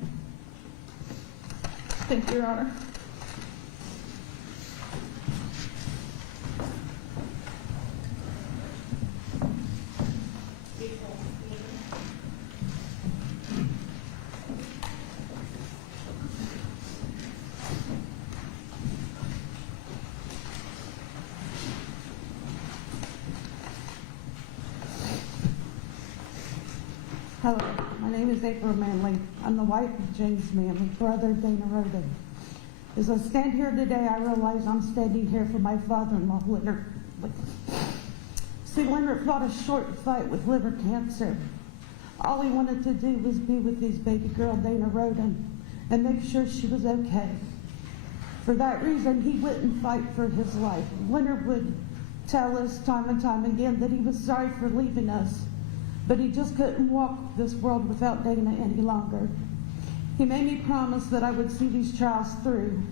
Thank you, Your Honor. Hello, my name is April Manley. I'm the wife of James Manley, brother of Dana Rhoden. As I stand here today, I realize I'm standing here for my father-in-law, Leonard. See, Leonard fought a short fight with liver cancer. All he wanted to do was be with his baby girl, Dana Rhoden, and make sure she was okay. For that reason, he wouldn't fight for his life. Leonard would tell us time and time again that he was sorry for leaving us, but he just couldn't walk this world without Dana any longer. He made me promise that I would see these trials through,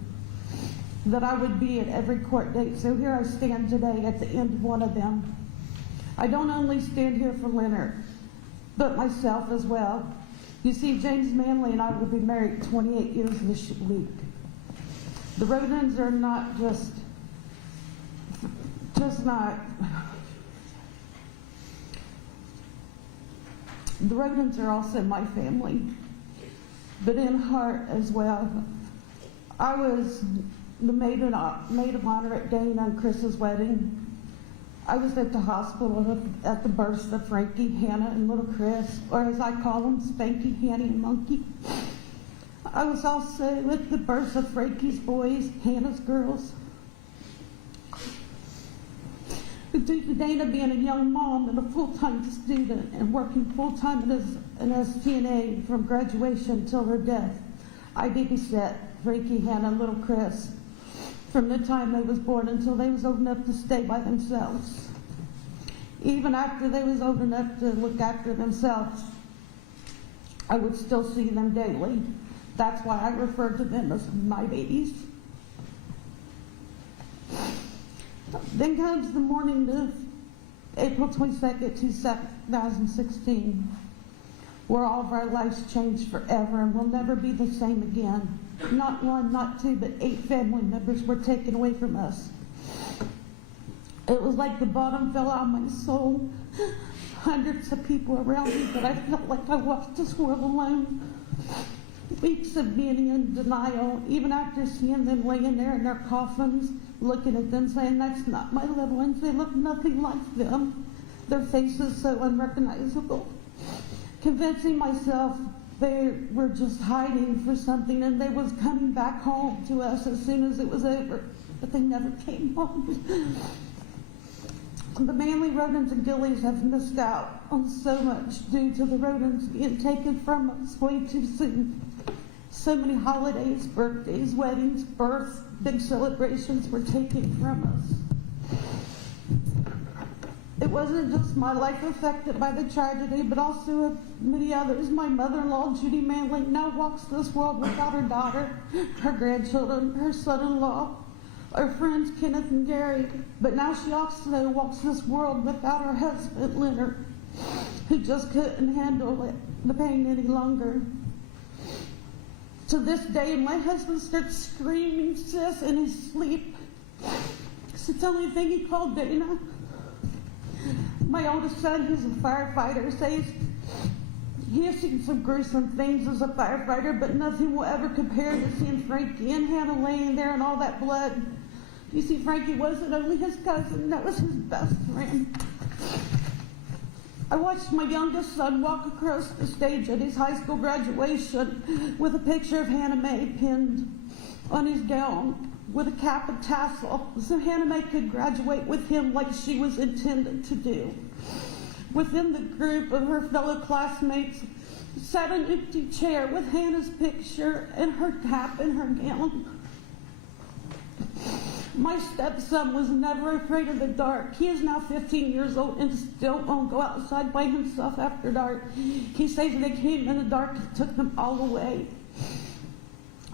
that I would be at every court date. So here I stand today at the end of one of them. I don't only stand here for Leonard, but myself as well. You see, James Manley and I will be married 28 years this week. The Rhodens are not just not. The Rhodens are also my family, but in heart as well. I was the maid of honor at Dana and Chris's wedding. I was at the hospital at the births of Frankie, Hannah, and little Chris, or as I call them, Spanky, Hanny, and Monkey. I was also at the births of Frankie's boys, Hannah's girls. Due to Dana being a young mom and a full-time student and working full-time as an STNA from graduation until her death, I babysat Frankie, Hannah, and little Chris from the time they was born until they was old enough to stay by themselves. Even after they was old enough to look after themselves, I would still see them daily. That's why I refer to them as my babies. Then comes the morning of April 22nd, 2016, where all of our lives changed forever and will never be the same again. Not one, not two, but 8 family members were taken away from us. It was like the bottom fell out of my soul. Hundreds of people around me, but I felt like I walked this world alone. Weeks of being in denial, even after seeing them laying there in their coffins, looking at them saying, that's not my loved ones, they look nothing like them. Their faces so unrecognizable. Convincing myself they were just hiding for something and they was coming back home to us as soon as it was over, but they never came home. The Manley Rhodens and Gillies have missed out on so much due to the Rhodens being taken from us way too soon. So many holidays, birthdays, weddings, births, big celebrations were taken from us. It wasn't just my life affected by the tragedy, but also of many others. My mother-in-law, Judy Manley, now walks this world without her daughter, her grandchildren, her son-in-law, our friends Kenneth and Gary. But now she also walks this world without her husband, Leonard, who just couldn't handle the pain any longer. To this day, my husband starts screaming, sis, in his sleep. It's the only thing he called Dana. My oldest son, who's a firefighter, says he has seen some gruesome things as a firefighter, but nothing will ever compare to seeing Frankie and Hannah laying there and all that blood. You see, Frankie wasn't only his cousin, that was his best friend. I watched my youngest son walk across the stage at his high school graduation with a picture of Hannah Mae pinned on his gown. with a cap and tassel so Hannah Mae could graduate with him like she was intended to do. Within the group of her fellow classmates sat an empty chair with Hannah's picture and her cap and her gown. My stepson was never afraid of the dark. He is now 15 years old and still won't go outside by himself after dark. He says they came in the dark and took them all away.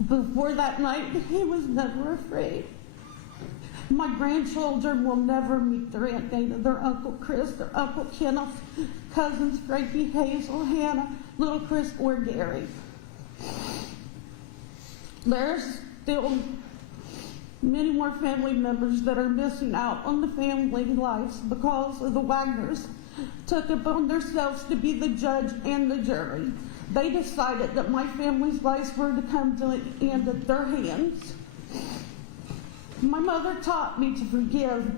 Before that night, he was never afraid. My grandchildren will never meet their Aunt Dana, their Uncle Chris, their Uncle Kenneth, cousins Frankie, Hazel, Hannah, little Chris, or Gary. There's still many more family members that are missing out on the family lives because the Wagners took upon themselves to be the judge and the jury. They decided that my family's lives were to come to an end at their hands. My mother taught me to forgive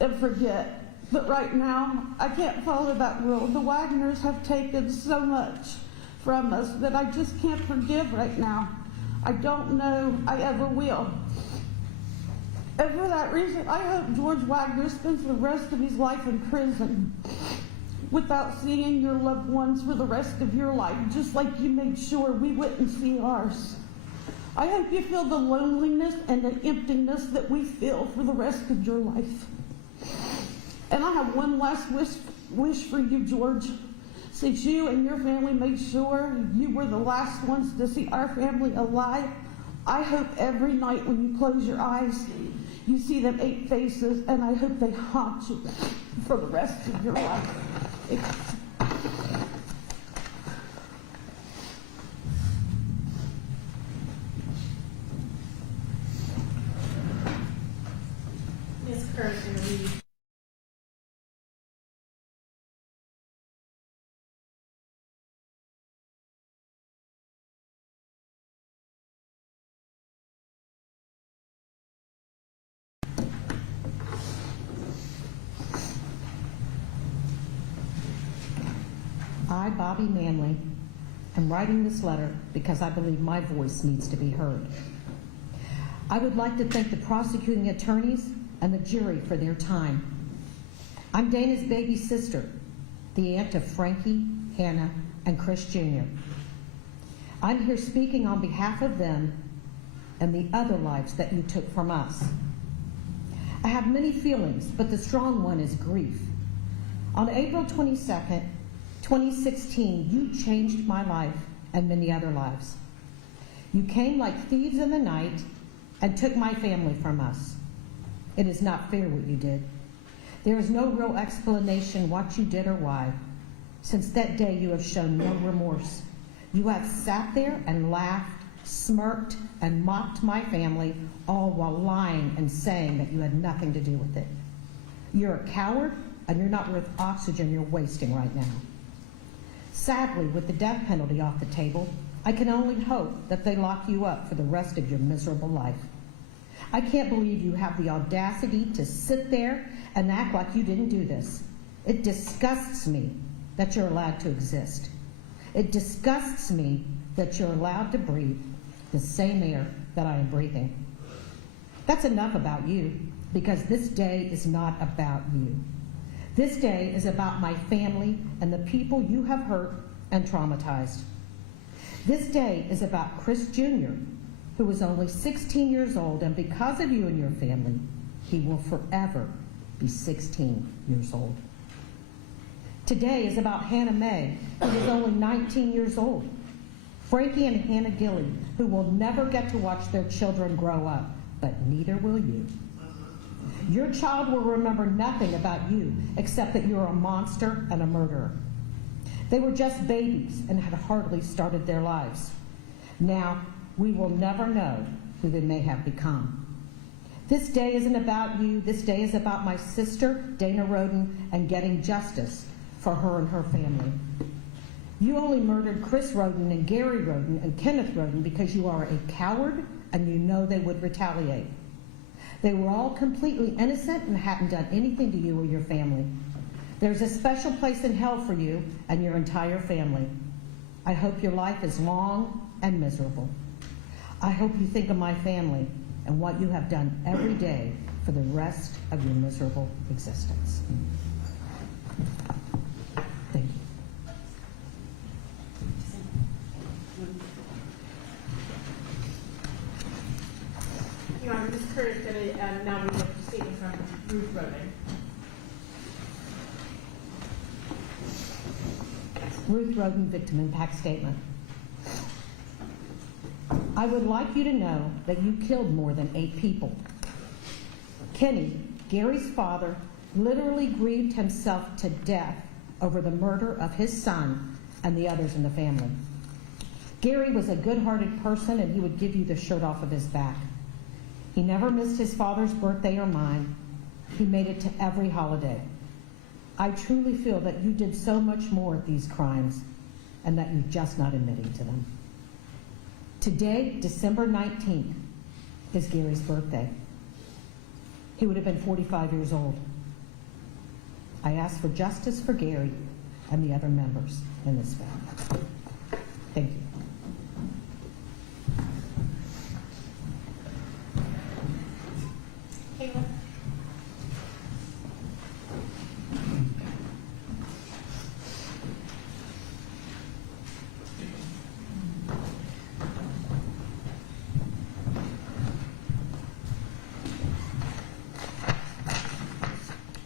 and forget, but right now I can't follow that rule. The Wagners have taken so much from us that I just can't forgive right now. I don't know I ever will. And for that reason, I hope George Wagner spends the rest of his life in prison without seeing your loved ones for the rest of your life, just like you made sure we wouldn't see ours. I hope you feel the loneliness and the emptiness that we feel for the rest of your life. And I have one last wish for you, George. Since you and your family made sure you were the last ones to see our family alive, I hope every night when you close your eyes, you see them 8 faces, and I hope they haunt you for the rest of your life. Ms. Kerr is going to read. I, Bobby Manley, am writing this letter because I believe my voice needs to be heard. I would like to thank the prosecuting attorneys and the jury for their time. I'm Dana's baby sister, the aunt of Frankie, Hannah, and Chris Jr. I'm here speaking on behalf of them and the other lives that you took from us. I have many feelings, but the strong one is grief. On April 22nd, 2016, you changed my life and many other lives. You came like thieves in the night and took my family from us. It is not fair what you did. There is no real explanation what you did or why. Since that day, you have shown no remorse. You have sat there and laughed, smirked, and mocked my family, all while lying and saying that you had nothing to do with it. You're a coward, and you're not worth oxygen you're wasting right now. Sadly, with the death penalty off the table, I can only hope that they lock you up for the rest of your miserable life. I can't believe you have the audacity to sit there and act like you didn't do this. It disgusts me that you're allowed to exist. It disgusts me that you're allowed to breathe the same air that I am breathing. That's enough about you, because this day is not about you. This day is about my family and the people you have hurt and traumatized. This day is about Chris Jr., who was only 16 years old, and because of you and your family, he will forever be 16 years old. Today is about Hannah Mae, who was only 19 years old. Frankie and Hannah Gilly, who will never get to watch their children grow up, but neither will you. Your child will remember nothing about you except that you're a monster and a murderer. They were just babies and had hardly started their lives. Now, we will never know who they may have become. This day isn't about you. This day is about my sister, Dana Rhoden, and getting justice for her and her family. You only murdered Chris Rhoden and Gary Rhoden and Kenneth Rhoden because you are a coward and you know they would retaliate. They were all completely innocent and hadn't done anything to you or your family. There's a special place in hell for you and your entire family. I hope your life is long and miserable. I hope you think of my family and what you have done every day for the rest of your miserable existence. Thank you. Your Honor, Ms. Kerr is going to now read a statement from Ruth Rhoden. Ruth Rhoden, Victim Impact Statement. I would like you to know that you killed more than 8 people. Kenny, Gary's father, literally grieved himself to death over the murder of his son and the others in the family. Gary was a good-hearted person, and he would give you the shirt off of his back. He never missed his father's birthday or mine. He made it to every holiday. I truly feel that you did so much more at these crimes and that you're just not admitting to them. Today, December 19th, is Gary's birthday. He would have been 45 years old. I ask for justice for Gary and the other members in this family. Thank you. Kayla?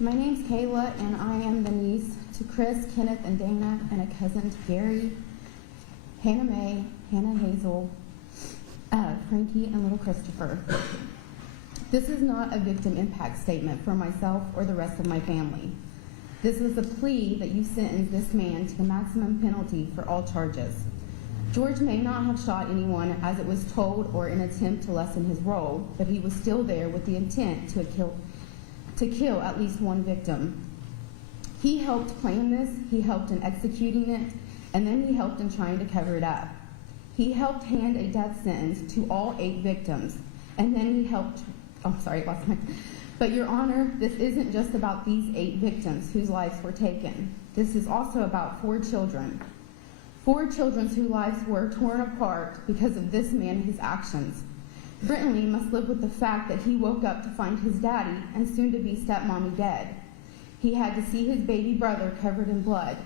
My name's Kayla, and I am the niece to Chris, Kenneth, and Dana, and a cousin to Gary, Hannah Mae, Hannah Hazel, Frankie, and little Christopher. This is not a victim impact statement for myself or the rest of my family. This was a plea that you sentence this man to the maximum penalty for all charges. George may not have shot anyone as it was told or in an attempt to lessen his role, but he was still there with the intent to kill at least one victim. He helped plan this, he helped in executing it, and then he helped in trying to cover it up. He helped hand a death sentence to all 8 victims, and then he helped, but Your Honor, this isn't just about these 8 victims whose lives were taken. This is also about 4 children. 4 children whose lives were torn apart because of this man and his actions. Brittonley must live with the fact that he woke up to find his daddy and soon-to-be stepmommy dead. He had to see his baby brother covered in blood.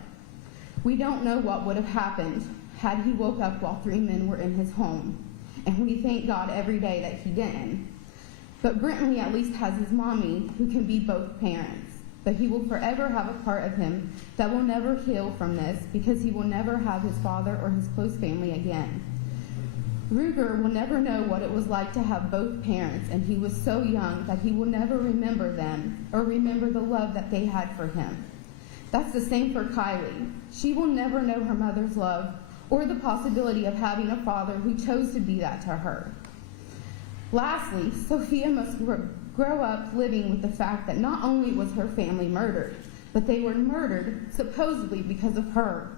We don't know what would have happened had he woke up while 3 men were in his home, and we thank God every day that he didn't. But Brittonley at least has his mommy, who can be both parents, but he will forever have a part of him that will never heal from this because he will never have his father or his close family again. Ruger will never know what it was like to have both parents, and he was so young that he will never remember them or remember the love that they had for him. That's the same for Kylie. She will never know her mother's love or the possibility of having a father who chose to be that to her. Lastly, Sophia must grow up living with the fact that not only was her family murdered, but they were murdered supposedly because of her,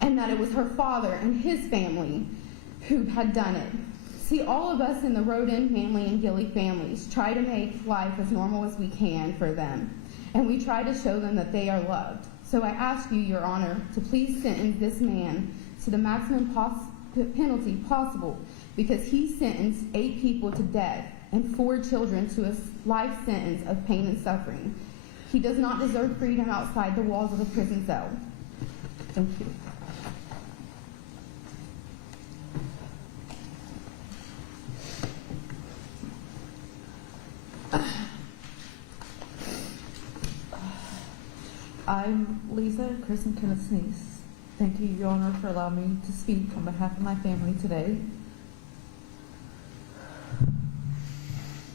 and that it was her father and his family who had done it. See, all of us in the Rhoden, Manley, and Gilly families try to make life as normal as we can for them, and we try to show them that they are loved. So I ask you, Your Honor, to please sentence this man to the maximum penalty possible because he sentenced 8 people to death and 4 children to a life sentence of pain and suffering. He does not deserve freedom outside the walls of a prison cell. Thank you. I'm Lisa, Chris and Kenneth's niece. Thank you, Your Honor, for allowing me to speak on behalf of my family today.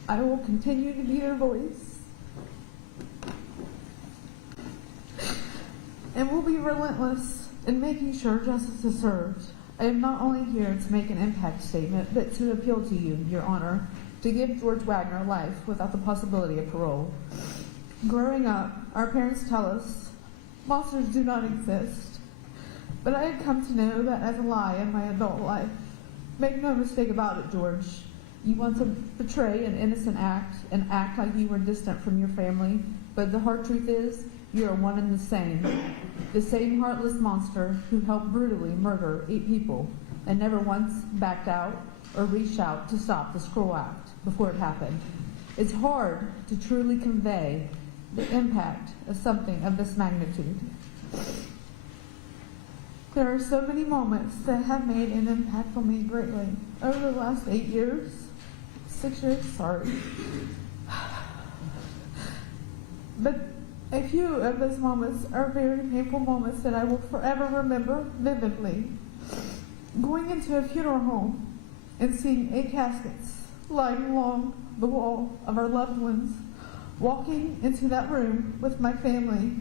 I will continue to be their voice and will be relentless in making sure justice is served. I am not only here to make an impact statement, but to appeal to you, Your Honor, to give George Wagner life without the possibility of parole. Growing up, our parents tell us monsters do not exist, but I have come to know that as a lie in my adult life. Make no mistake about it, George. You want to betray an innocent act and act like you were distant from your family, but the hard truth is, you are one and the same heartless monster who helped brutally murder 8 people and never once backed out or reach out to stop this cruel act before it happened. It's hard to truly convey the impact of something of this magnitude. There are so many moments that have made an impact on me greatly over the last 6 years, sorry. But a few of those moments are very painful moments that I will forever remember vividly. Going into a funeral home and seeing 8 caskets lying along the wall of our loved ones, walking into that room with my family,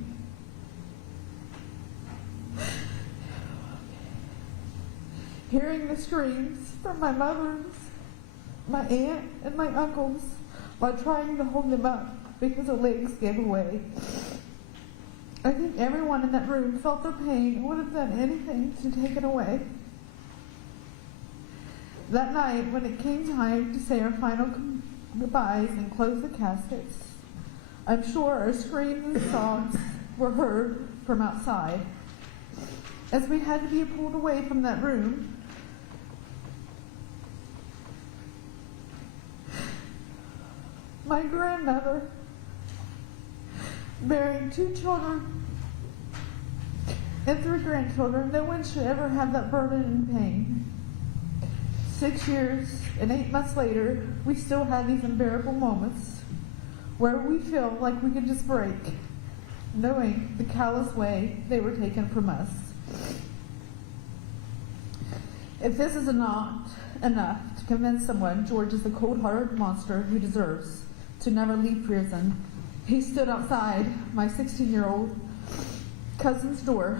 hearing the screams from my mothers, my aunt, and my uncles while trying to hold them up because their legs gave away. I think everyone in that room felt their pain and would have done anything to take it away. That night, when it came time to say our final goodbyes and close the caskets, I'm sure our screams and sobs were heard from outside. As we had to be pulled away from that room, my grandmother, bearing 2 children and 3 grandchildren, no one should ever have that burden and pain. 6 years and 8 months later, we still have these unbearable moments where we feel like we could just break, knowing the callous way they were taken from us. If this is not enough to convince someone George is the cold-hearted monster he deserves to never leave prison, he stood outside my 16-year-old cousin's door,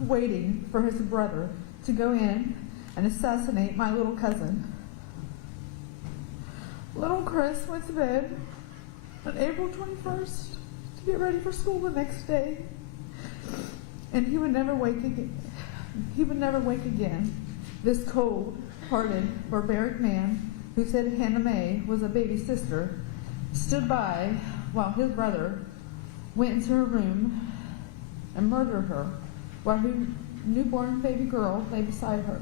waiting for his brother to go in and assassinate my little cousin. Little Chris went to bed on April 21st to get ready for school the next day, and he would never wake again. He would never wake again. This cold-hearted, barbaric man who said Hannah Mae was a baby sister stood by while his brother went into her room and murdered her while her newborn baby girl lay beside her.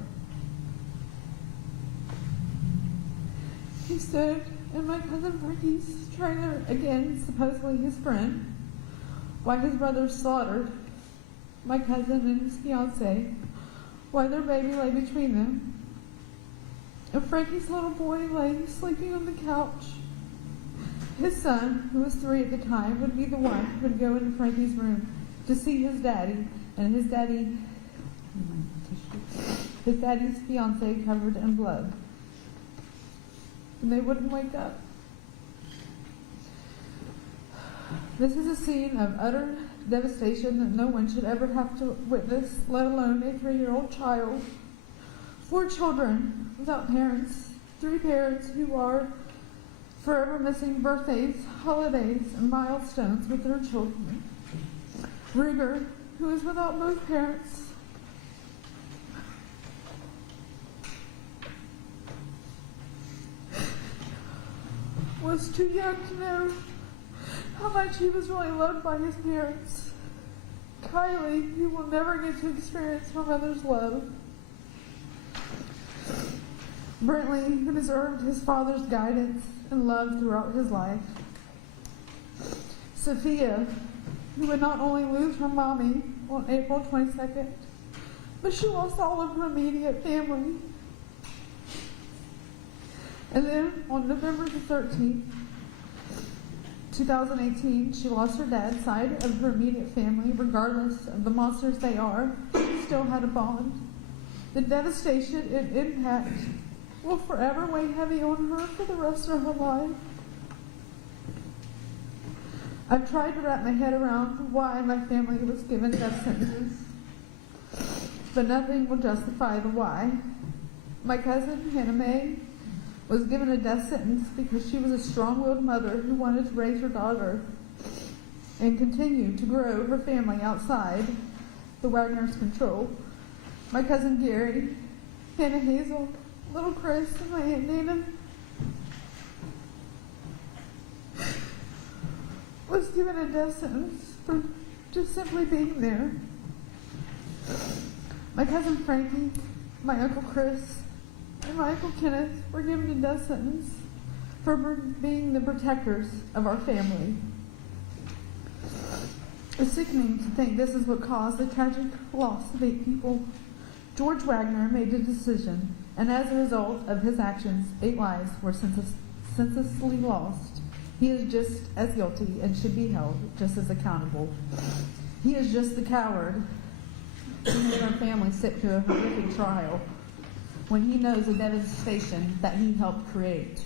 He stood in my cousin Frankie's trailer again, supposedly his friend, while his brother slaughtered my cousin and his fiancée while their baby lay between them. And Frankie's little boy lay sleeping on the couch. His son, who was 3 at the time, would be the one who would go into Frankie's room to see his daddy, and his daddy's fiancée covered in blood. And they wouldn't wake up. This is a scene of utter devastation that no one should ever have to witness, let alone a 3-year-old child. 4 children without parents, 3 parents who are forever missing birthdays, holidays, and milestones with their children. Ruger, who is without both parents. Was too young to know how much he was really loved by his parents. Kylie, you will never get to experience her mother's love. Brentley, who deserved his father's guidance and love throughout his life. Sophia, who would not only lose her mommy on April 22nd, but she lost all of her immediate family. And then on November the 13th, 2018, she lost her dad's side of her immediate family. Regardless of the monsters they are, she still had a bond. The devastation and impact will forever weigh heavy on her for the rest of her life. I've tried to wrap my head around why my family was given death sentences, but nothing will justify the why. My cousin, Hannah Mae, was given a death sentence because she was a strong-willed mother who wanted to raise her daughter and continue to grow her family outside the Wagner's control. My cousin Gary, Hannah Hazel, little Chris, and my Aunt Nana was given a death sentence for just simply being there. My cousin Frankie, my Uncle Chris, and my Uncle Kenneth were given a death sentence for being the protectors of our family. It's sickening to think this is what caused the tragic loss of 8 people. George Wagner made a decision, and as a result of his actions, 8 lives were senselessly lost. He is just as guilty and should be held just as accountable. He is just the coward who made our family sit through a horrific trial when he knows the devastation that he helped create.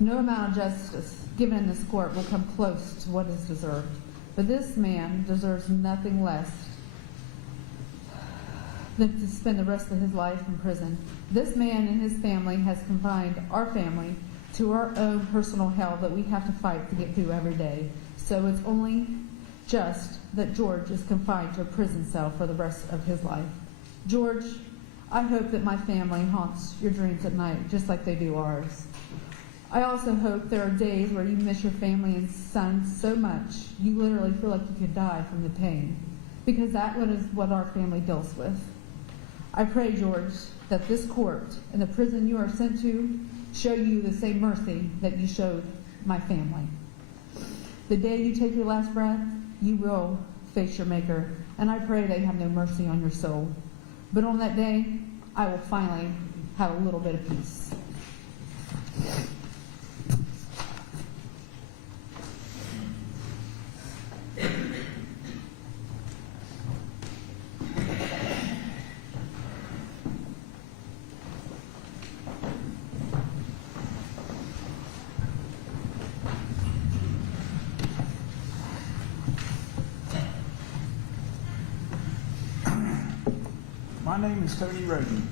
No amount of justice given in this court will come close to what is deserved. But this man deserves nothing less than to spend the rest of his life in prison. This man and his family has confined our family to our own personal hell that we have to fight to get through every day. So it's only just that George is confined to a prison cell for the rest of his life. George, I hope that my family haunts your dreams at night just like they do ours. I also hope there are days where you miss your family and son so much you literally feel like you could die from the pain, because that is what our family deals with. I pray, George, that this court and the prison you are sent to show you the same mercy that you showed my family. The day you take your last breath, you will face your Maker, and I pray they have no mercy on your soul. But on that day, I will finally have a little bit of peace. My name is Tony Rhoden.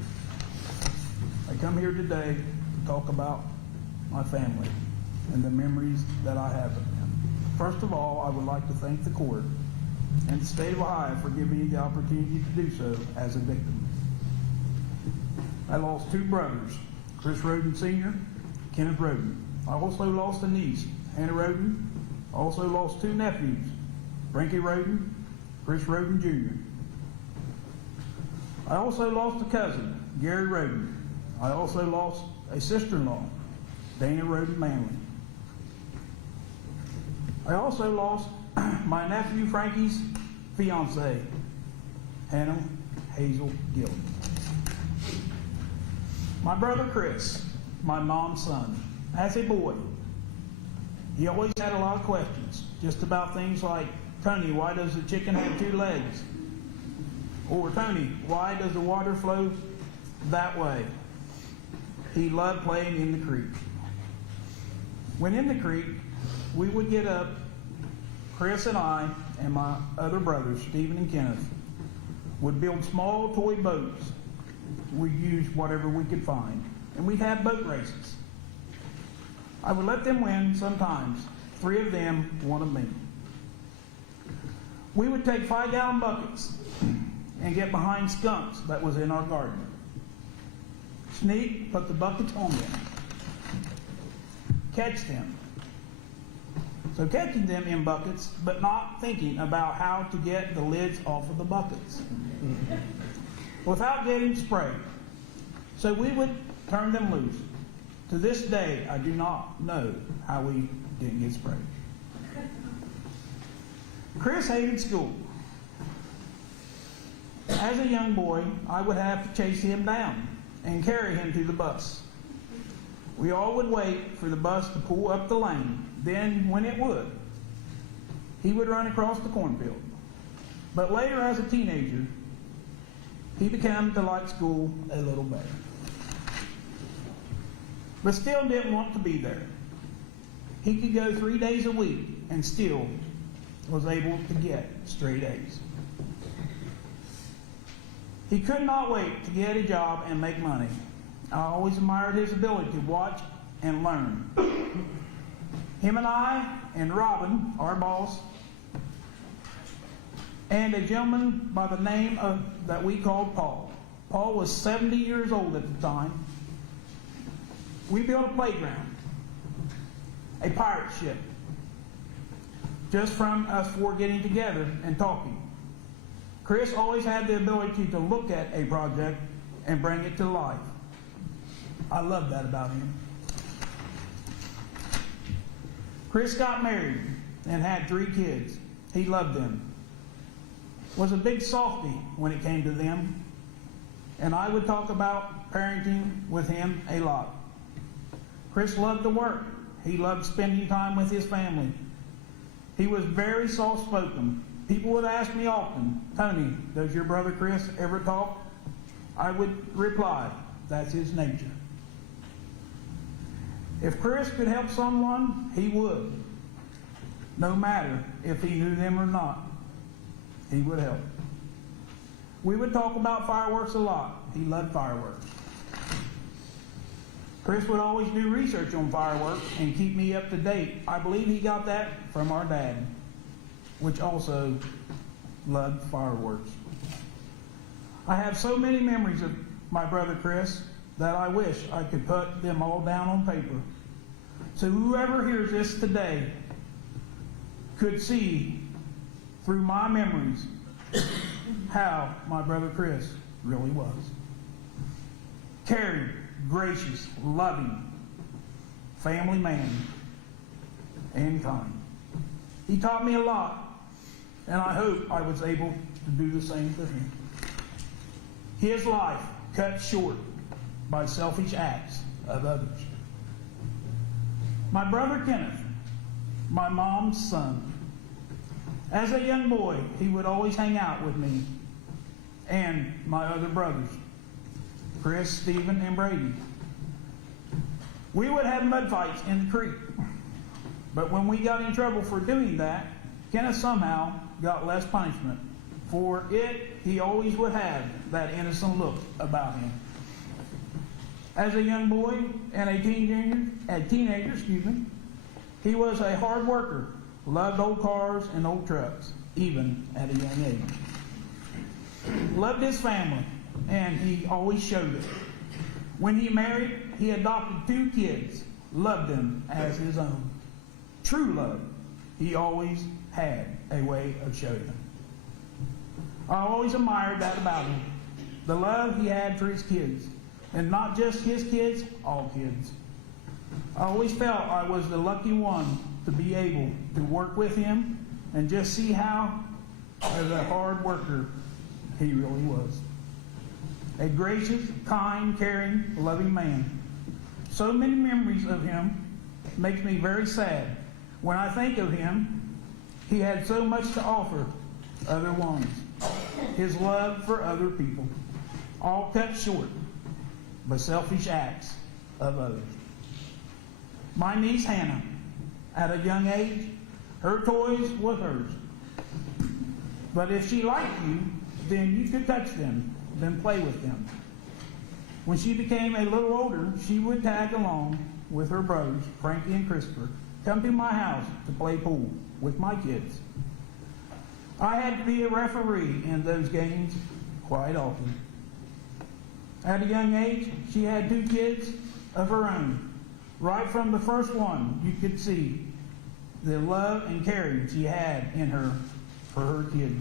I come here today to talk about my family and the memories that I have of them. First of all, I would like to thank the court and the state of Ohio for giving me the opportunity to do so as a victim. I lost 2 brothers, Chris Rhoden Sr., Kenneth Rhoden. I also lost a niece, Hannah Rhoden. I also lost 2 nephews, Frankie Rhoden, Chris Rhoden Jr. I also lost a cousin, Gary Rhoden. I also lost a sister-in-law, Dana Rhoden Manley. I also lost my nephew Frankie's fiancée, Hannah Hazel Gilly. My brother Chris, my mom's son. As a boy, he always had a lot of questions, just about things like, Tony, why does the chicken have 2 legs? Or, Tony, why does the water flow that way? He loved playing in the creek. When in the creek, we would get up, Chris and I and my other brothers, Stephen and Kenneth, would build small toy boats. We'd use whatever we could find. And we'd have boat races. I would let them win sometimes. 3 of them, 1 of me. We would take 5-gallon buckets and get behind skunks that was in our garden. Sneak, put the buckets on them. Catch them. So catching them in buckets, but not thinking about how to get the lids off of the buckets without getting sprayed. So we would turn them loose. To this day, I do not know how we didn't get sprayed. Chris hated school. As a young boy, I would have to chase him down and carry him to the bus. We all would wait for the bus to pull up the lane. Then, when it would, he would run across the cornfield. But later, as a teenager, he began to like school a little better. But still didn't want to be there. He could go 3 days a week and still was able to get straight A's. He could not wait to get a job and make money. I always admired his ability to watch and learn. Him and I and Robin, our boss, and a gentleman by the name of that we called Paul. Paul was 70 years old at the time. We built a playground, a pirate ship, just from us 4 getting together and talking. Chris always had the ability to look at a project and bring it to life. I love that about him. Chris got married and had 3 kids. He loved them. Was a big softy when it came to them. And I would talk about parenting with him a lot. Chris loved to work. He loved spending time with his family. He was very soft-spoken. People would ask me often, Tony, does your brother Chris ever talk? I would reply, that's his nature. If Chris could help someone, he would. No matter if he knew them or not, he would help. We would talk about fireworks a lot. He loved fireworks. Chris would always do research on fireworks and keep me up to date. I believe he got that from our dad, which also loved fireworks. I have so many memories of my brother Chris that I wish I could put them all down on paper. So whoever hears this today could see through my memories how my brother Chris really was. Caring, gracious, loving, family man, and kind. He taught me a lot, and I hope I was able to do the same for him. His life cut short by selfish acts of others. My brother Kenneth, my mom's son. As a young boy, he would always hang out with me and my other brothers, Chris, Stephen, and Brady. We would have mud fights in the creek, but when we got in trouble for doing that, Kenneth somehow got less punishment. For it, he always would have that innocent look about him. As a young boy and a teenager, he was a hard worker, loved old cars and old trucks, even at a young age. Loved his family, and he always showed it. When he married, he adopted 2 kids, loved them as his own. True love, he always had a way of showing them. I always admired that about him, the love he had for his kids, and not just his kids, all kids. I always felt I was the lucky one to be able to work with him and just see how, as a hard worker, he really was. A gracious, kind, caring, loving man. So many memories of him makes me very sad. When I think of him, he had so much to offer other ones. His love for other people, all cut short by selfish acts of others. My niece Hannah, at a young age, her toys were hers. But if she liked you, then you could touch them, then play with them. When she became a little older, she would tag along with her brothers, Frankie and Christopher, come to my house to play pool with my kids. I had to be a referee in those games quite often. At a young age, she had 2 kids of her own. Right from the first one, you could see the love and caring she had in her for her kid.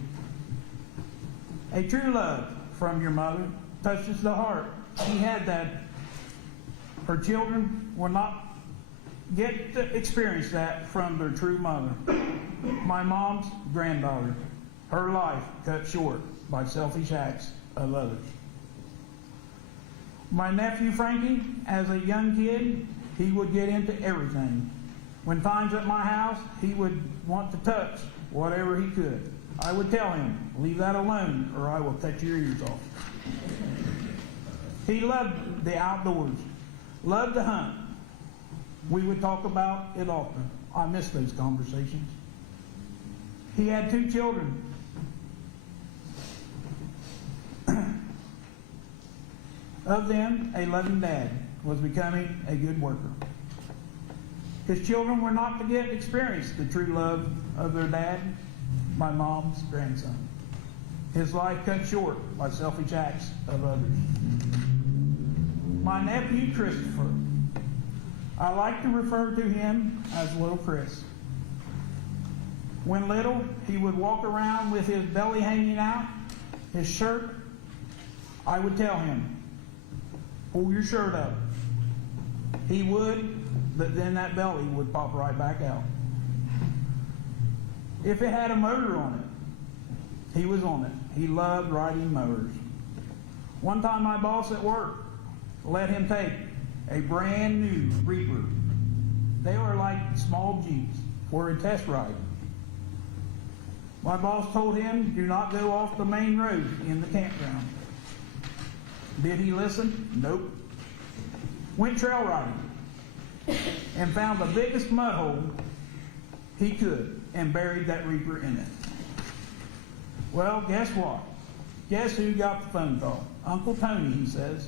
A true love from your mother touches the heart. She had that. Her children will not get to experience that from their true mother. My mom's granddaughter, her life cut short by selfish acts of others. My nephew Frankie, as a young kid, he would get into everything. When times at my house, he would want to touch whatever he could. I would tell him, leave that alone or I will cut your ears off. He loved the outdoors, loved to hunt. We would talk about it often. I miss those conversations. He had 2 children. Of them, a loving dad was becoming a good worker. His children were not to get experience the true love of their dad, my mom's grandson. His life cut short by selfish acts of others. My nephew Christopher, I like to refer to him as Little Chris. When little, he would walk around with his belly hanging out, his shirt. I would tell him, pull your shirt up, He would, but then that belly would pop right back out. If it had a motor on it, he was on it. He loved riding motors. One time my boss at work let him take a brand new Reaper. They were like small Jeeps for a test ride. My boss told him, do not go off the main road in the campground. Did he listen? Nope. Went trail riding and found the biggest mud hole he could and buried that Reaper in it. Well, guess what? Guess who got the phone call? Uncle Tony, he says.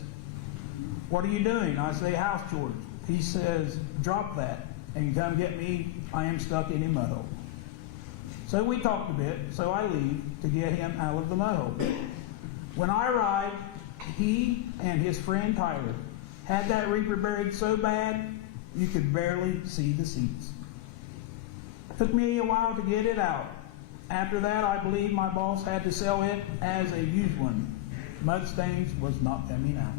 What are you doing? I say, house chores. He says, drop that and come get me. I am stuck in a mud hole. So we talked a bit, so I leave to get him out of the mud hole. When I arrived, he and his friend Tyler had that Reaper buried so bad you could barely see the seats. Took me a while to get it out. After that, I believe my boss had to sell it as a used one. Mud stains was not coming out.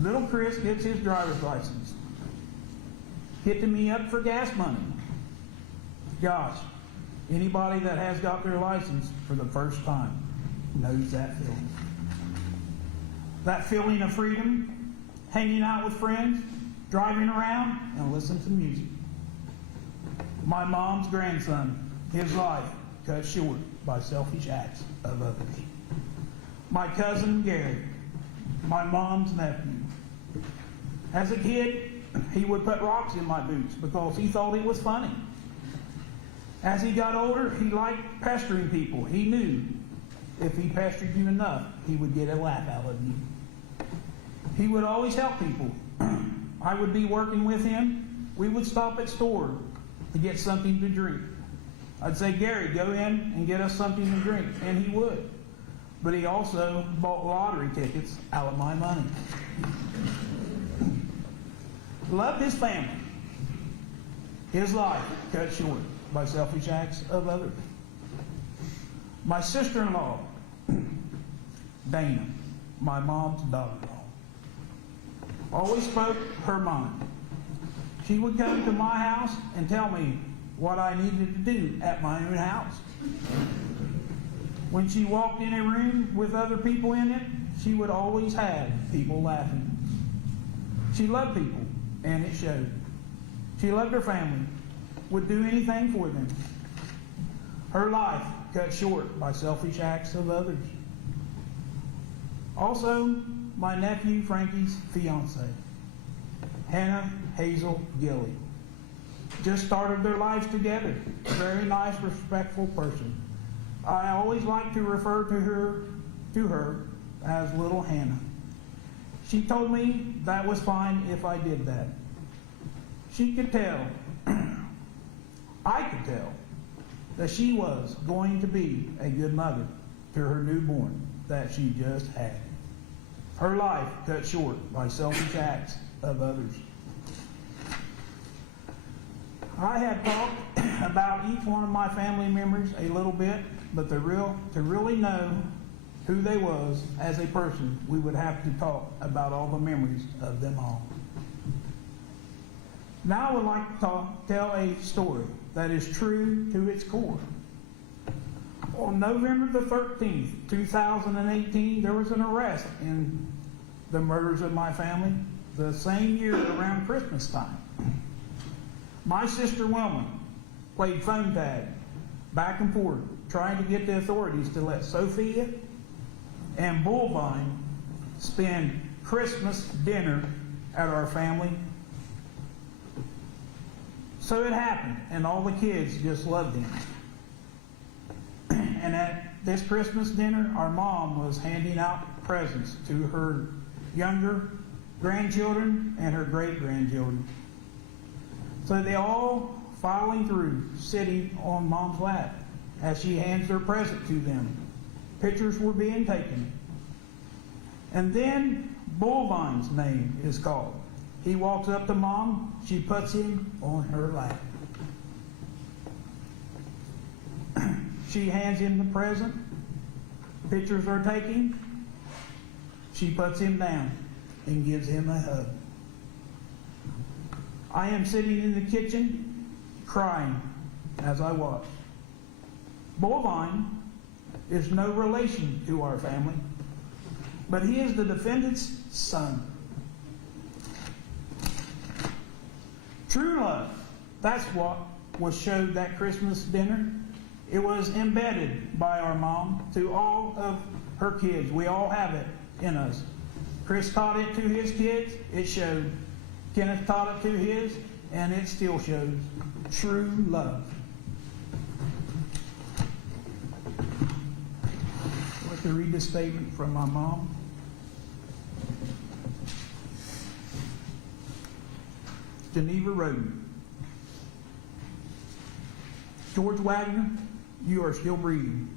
Little Chris gets his driver's license. Hitting me up for gas money. Gosh, anybody that has got their license for the first time knows that feeling. That feeling of freedom, hanging out with friends, driving around, and listening to music. My mom's grandson, his life cut short by selfish acts of others. My cousin Gary, my mom's nephew. As a kid, he would put rocks in my boots because he thought it was funny. As he got older, he liked pestering people. He knew if he pestered you enough, he would get a laugh out of you. He would always help people. I would be working with him. We would stop at store to get something to drink. I'd say, Gary, go in and get us something to drink, and he would. But he also bought lottery tickets out of my money. Loved his family. His life cut short by selfish acts of others. My sister-in-law, Dana, my mom's daughter-in-law, always spoke her mind. She would come to my house and tell me what I needed to do at my own house. When she walked in a room with other people in it, she would always have people laughing. She loved people, and it showed. She loved her family, would do anything for them. Her life cut short by selfish acts of others. Also, my nephew Frankie's fiance, Hannah Hazel Gilly, just started their lives together. A very nice, respectful person. I always like to refer to her as Little Hannah. She told me that was fine if I did that. She could tell, I could tell, that she was going to be a good mother to her newborn that she just had. Her life cut short by selfish acts of others. I have talked about each one of my family members a little bit, but to really know who they was as a person, we would have to talk about all the memories of them all. Now I would like to tell a story that is true to its core. On November the 13th, 2018, there was an arrest in the murders of my family the same year around Christmas time. My sister Wilma played phone tag back and forth, trying to get the authorities to let Sophia and Bullvine spend Christmas dinner at our family. So it happened, and all the kids just loved him. And at this Christmas dinner, our mom was handing out presents to her younger grandchildren and her great-grandchildren. So they all filing through, sitting on Mom's lap as she hands their present to them. Pictures were being taken. And then Bullvine's name is called. He walks up to Mom. She puts him on her lap. She hands him the present. Pictures are taken. She puts him down and gives him a hug. I am sitting in the kitchen crying as I watch. Bovine is no relation to our family, but he is the defendant's son. True love, that's what was showed that Christmas dinner. It was embedded by our mom to all of her kids. We all have it in us. Chris taught it to his kids, it showed. Kenneth taught it to his, and it still shows. True love. I'd like to read this statement from my mom. Geneva Rhoden. George Wagner, you are still breathing.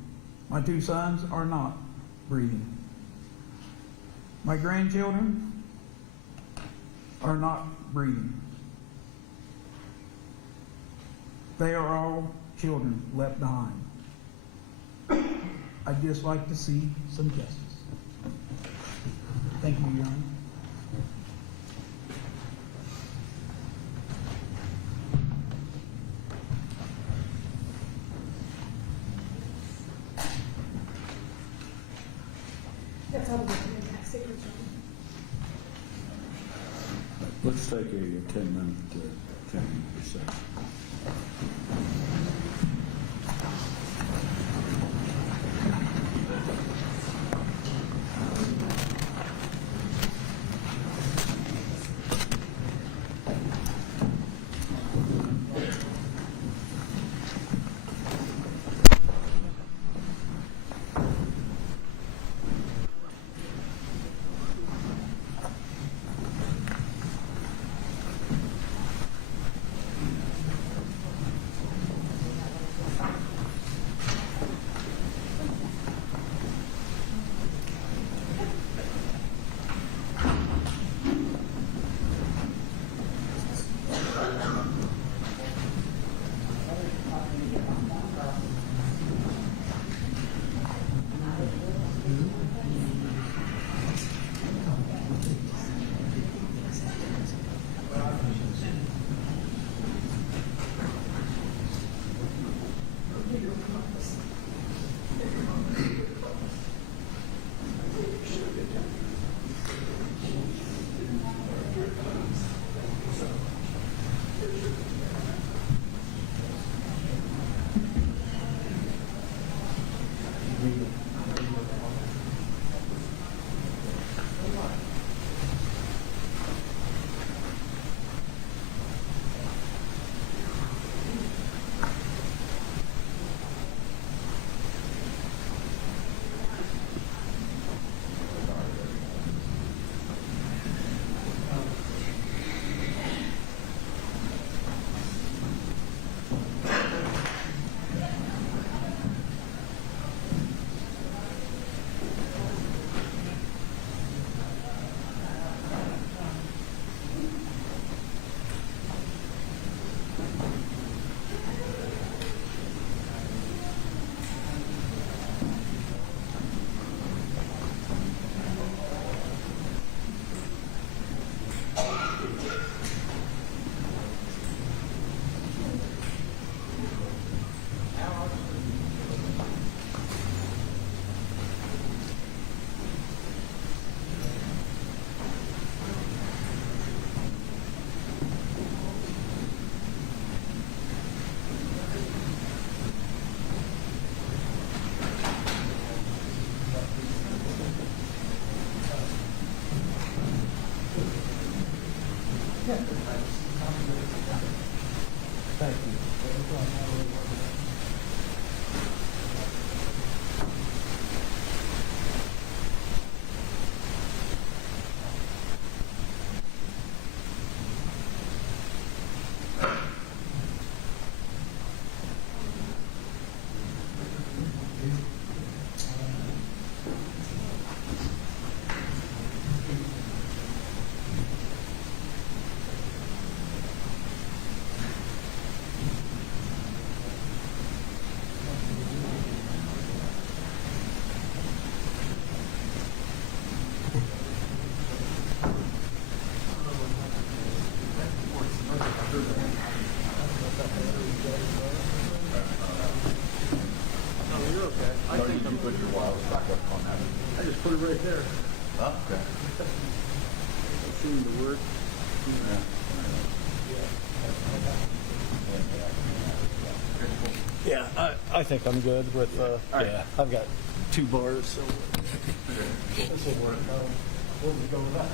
My two sons are not breathing. My grandchildren are not breathing. They are all children left behind. I'd just like to see some justice. Thank you, Your Honor. That's all the fantastic, Let's take a 10-minute recess. Thank you. there. Okay. Seem to work. Yeah, I think I'm good with, yeah, I've got 2 bars, so. This will work. We'll just go with that.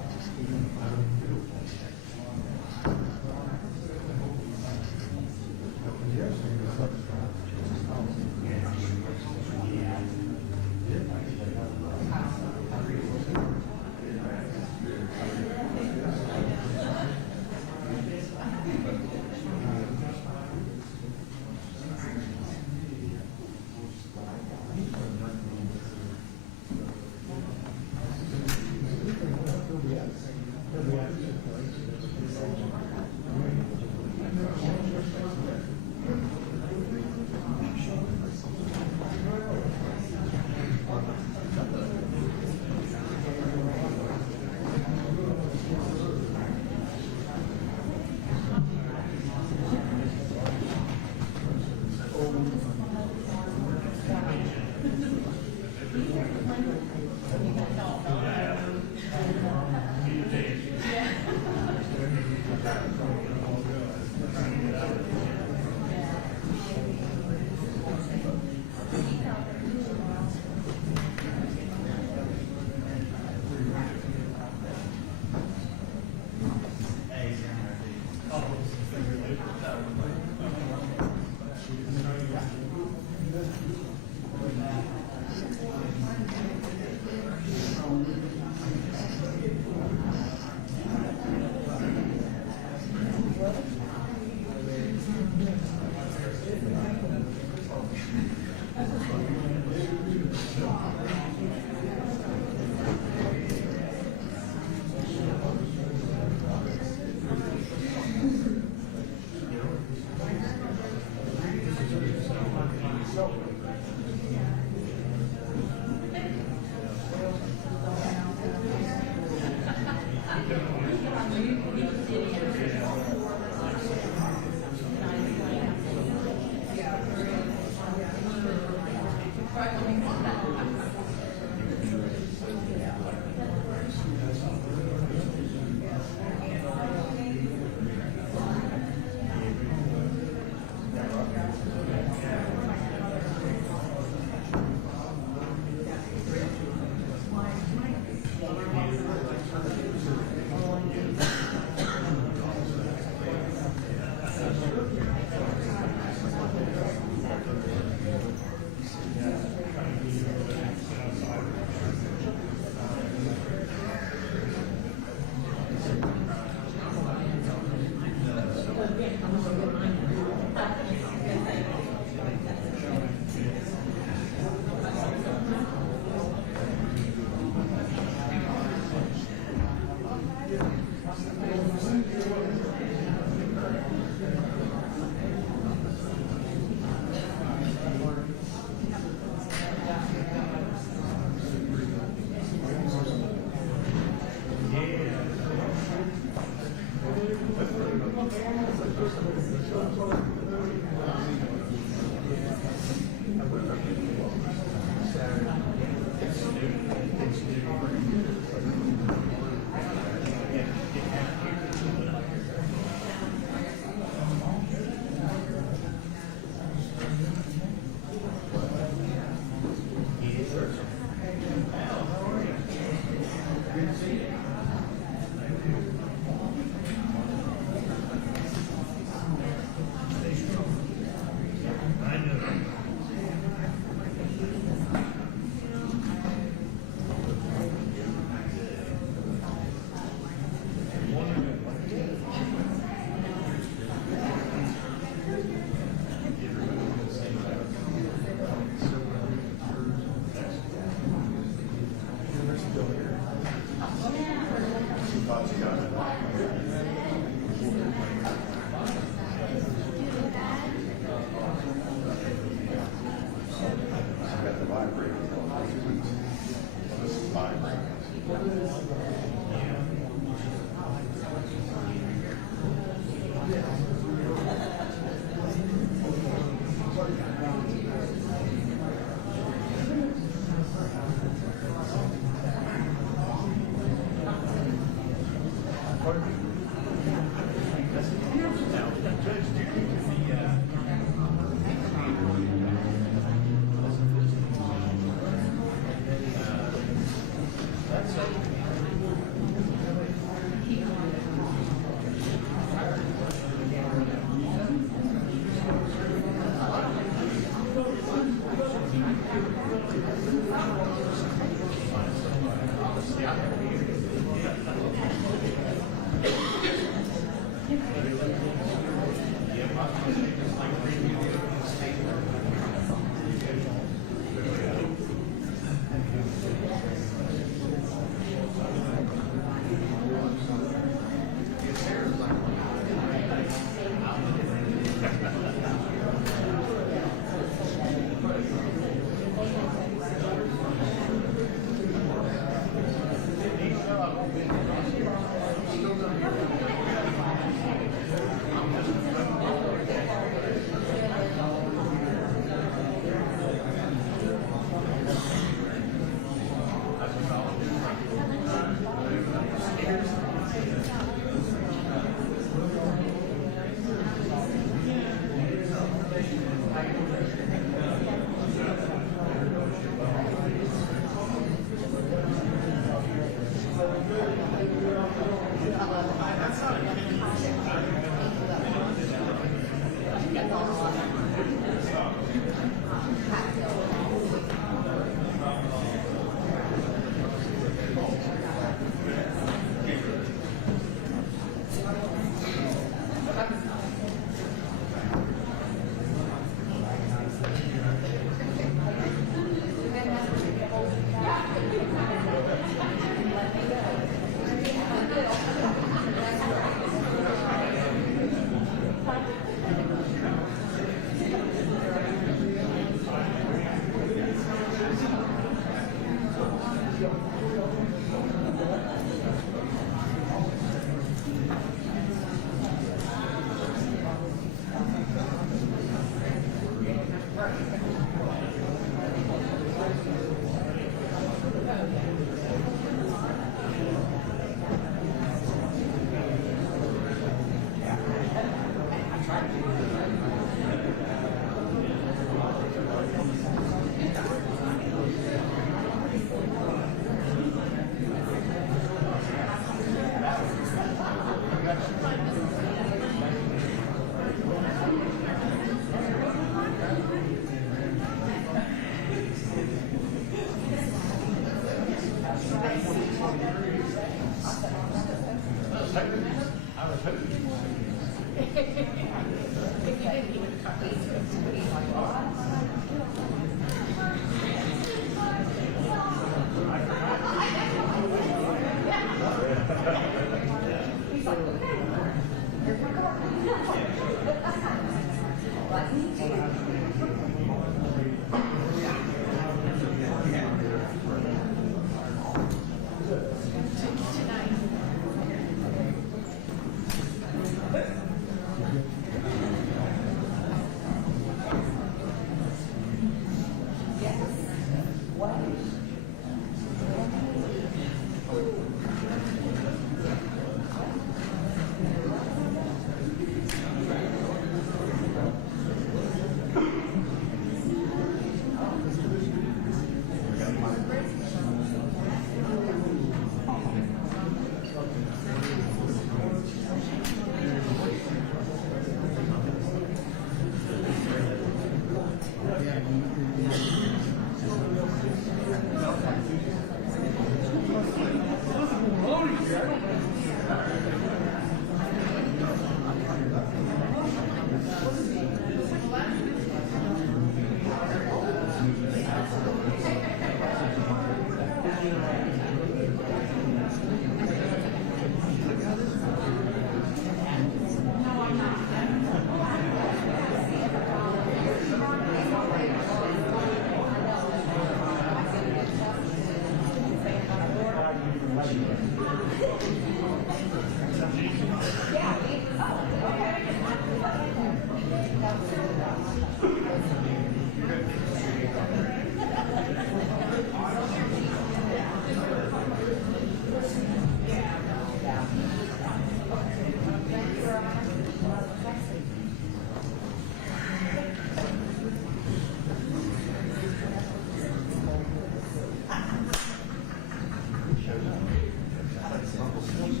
Thank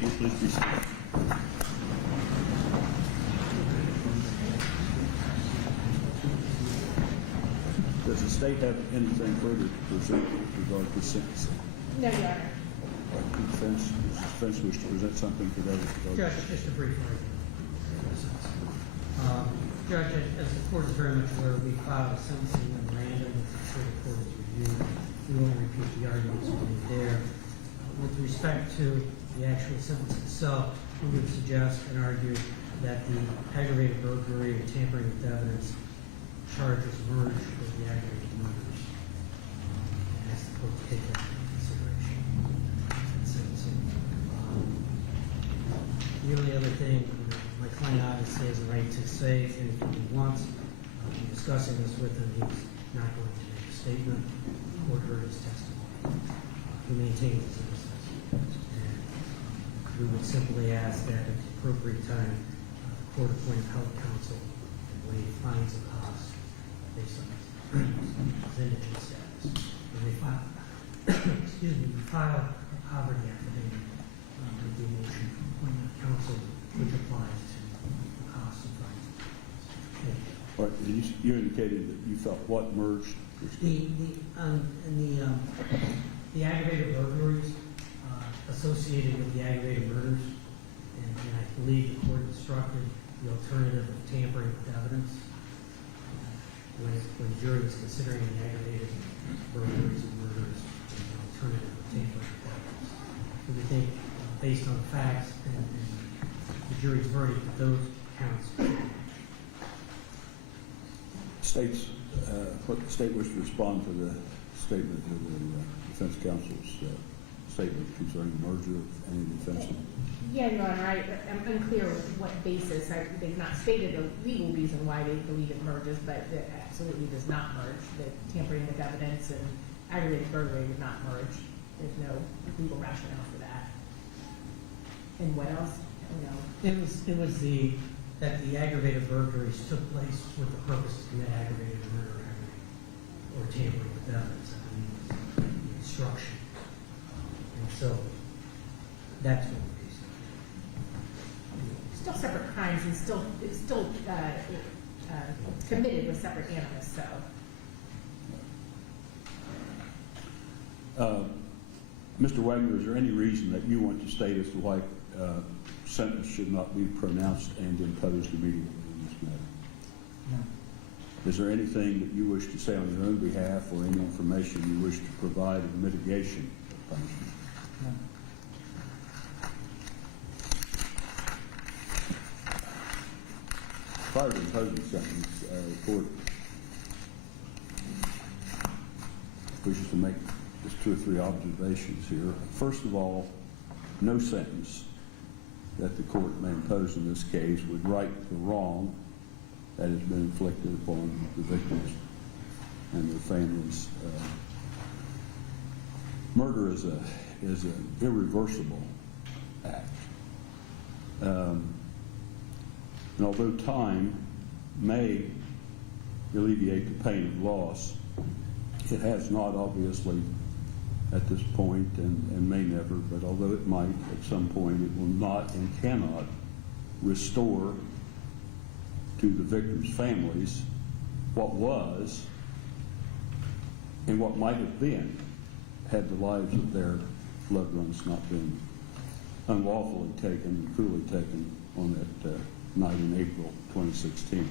you. Please be seated. Does the state have anything further to present with regard to sentencing? No, Your Honor. Does the defense wish to present something today? Judge, just a brief argument. Judge, as the court is very much aware, we filed a sentencing memorandum, which I'm sure the court has reviewed. We won't repeat the arguments we made there. With respect to the actual sentence itself, we would suggest and argue that the aggravated burglary and tampering with evidence charges merge with the aggravated murders. And ask the court to take that into consideration in sentencing. The only other thing, my client obviously has a right to say anything he wants. In discussing this with him, he's not going to make a statement. The court heard his testimony. He maintains his innocence. And we would simply ask that at the appropriate time, the court appoint appellate counsel and waive fines and costs based on his indigent status. When they file, we file a poverty affidavit with the motion for appointment of counsel, which applies to the costs and fines. Thank you. All right, you indicated that you felt what merged? The aggravated burglaries associated with the aggravated murders, and I believe the court instructed the alternative of tampering with evidence when the jury was considering the aggravated burglaries and murders as an alternative of tampering with evidence. So we think, based on the facts and the jury's verdict, that those counts. What the state wishes to respond to the statement of the defense counsel's statement concerning the merger of any defense? Yeah, Your Honor, I'm unclear with what basis. They've not stated a legal reason why they believe it merges, but it absolutely does not merge. The tampering with evidence and aggravated burglary would not merge. There's no legal rationale for that. And what else? No. It was that the aggravated burglaries took place with the purpose to commit aggravated murder or tampering with evidence. I believe was the instruction. And so that's what we're basing it. Still separate crimes and still committed with separate animus. So. Mr. Wagner, is there any reason that you want to state as to why sentence should not be pronounced and imposed immediately in this matter? No. Is there anything that you wish to say on your own behalf or any information you wish to provide in mitigation of punishment? No. Prior to imposing sentence, the court wishes to make just 2 or 3 observations here. First of all, no sentence that the court may impose in this case would right the wrong that has been inflicted upon the victims and their families. Murder is an irreversible act. And although time may alleviate the pain of loss, it has not, obviously, at this point, and may never, but although it might at some point, it will not and cannot restore to the victims' families what was and what might have been had the lives of their loved ones not been unlawfully taken and cruelly taken on that night in April 2016.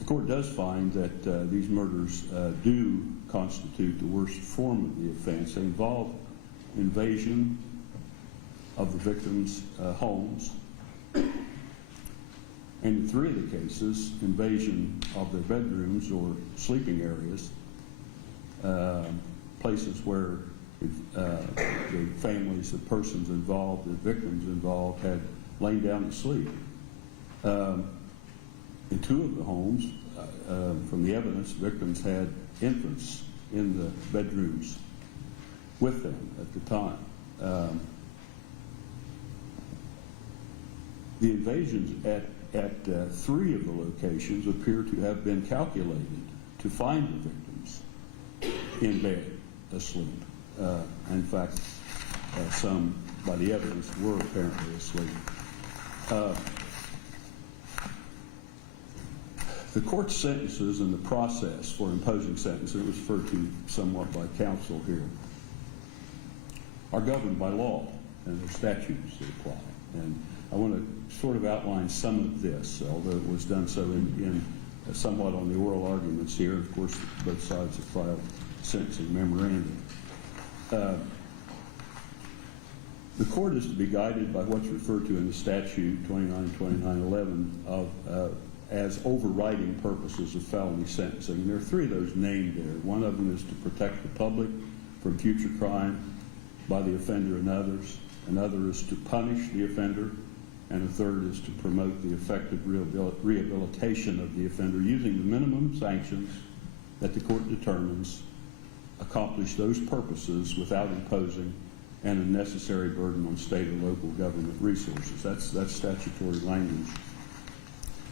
The court does find that these murders do constitute the worst form of the offense. They involve invasion of the victims' homes, and in 3 of the cases, invasion of their bedrooms or sleeping areas, places where the families, the persons involved, the victims involved had lain down to sleep. In two of the homes, from the evidence, victims had infants in the bedrooms with them at the time. The invasions at three of the locations appear to have been calculated to find the victims in bed, asleep. In fact, some, by the evidence, were apparently asleep. The court's sentences and the process for imposing sentences, it was referred to somewhat by counsel here, are governed by law and the statutes that apply. And I want to sort of outline some of this, although it was done so in somewhat on the oral arguments here. Of course, both sides have filed sentencing memorandum. The court is to be guided by what's referred to in the statute 292911 as overriding purposes of felony sentencing. And there are three of those named there. One of them is to protect the public from future crime by the offender and others. Another is to punish the offender. And a third is to promote the effective rehabilitation of the offender using the minimum sanctions that the court determines accomplish those purposes without imposing an unnecessary burden on state or local government resources. That's statutory language.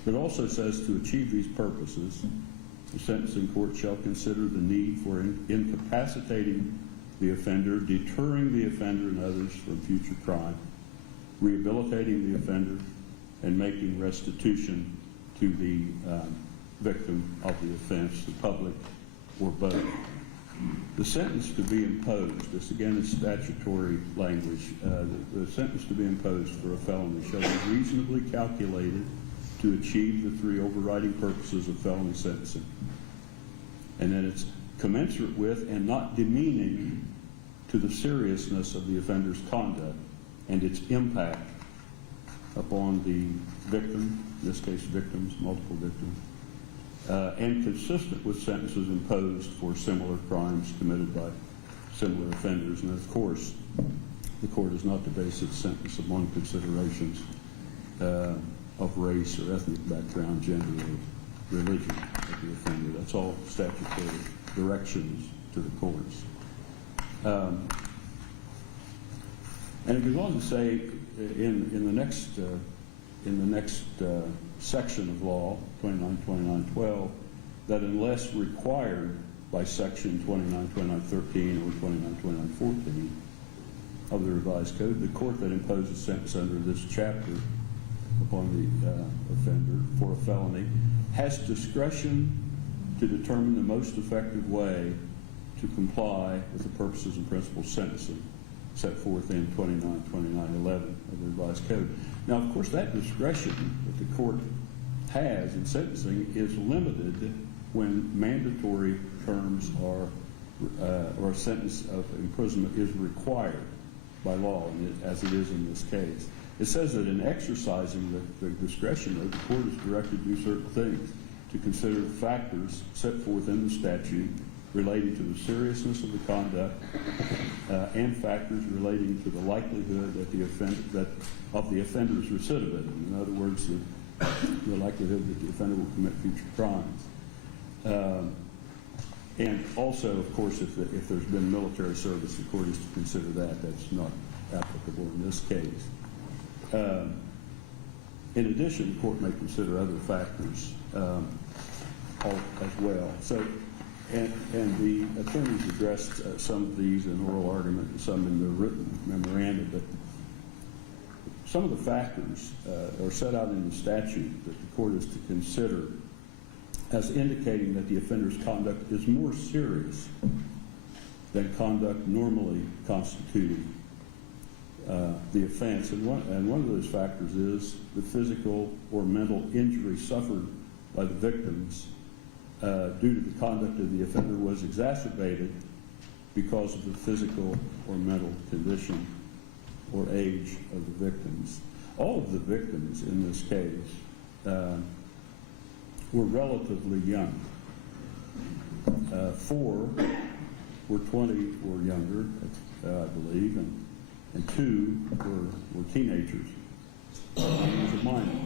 It also says to achieve these purposes, the sentencing court shall consider the need for incapacitating the offender, deterring the offender and others from future crime, rehabilitating the offender, and making restitution to the victim of the offense, the public, or both. The sentence to be imposed, this again is statutory language, the sentence to be imposed for a felony shall be reasonably calculated to achieve the three overriding purposes of felony sentencing. And then it's commensurate with and not demeaning to the seriousness of the offender's conduct and its impact upon the victim, in this case victims, multiple victims, and consistent with sentences imposed for similar crimes committed by similar offenders. And of course, the court is not to base its sentence upon considerations of race or ethnic background, gender, or religion of the offender. That's all statutory directions to the courts. And it goes on to say in the next section of law, 292912, that unless required by section 292913 or 292914 of the revised code, the court that imposes sentence under this chapter upon the offender for a felony has discretion to determine the most effective way to comply with the purposes and principles of sentencing set forth in 292911 of the revised code. Now, of course, that discretion that the court has in sentencing is limited when mandatory terms are or a sentence of imprisonment is required by law, as it is in this case. It says that in exercising the discretion, the court is directed to do certain things, to consider the factors set forth in the statute relating to the seriousness of the conduct and factors relating to the likelihood that of the offender's recidivism. In other words, the likelihood that the offender will commit future crimes. And also, of course, if there's been military service, the court is to consider that. That's not applicable in this case. In addition, the court may consider other factors as well. So, and the attorneys addressed some of these in oral argument and some in the written memorandum, but some of the factors are set out in the statute that the court is to consider as indicating that the offender's conduct is more serious than conduct normally constituting the offense. And one of those factors is the physical or mental injury suffered by the victims due to the conduct of the offender was exacerbated because of the physical or mental condition or age of the victims. All of the victims in this case were relatively young. 4 were 20 or younger, I believe, and 2 were teenagers. One was a minor.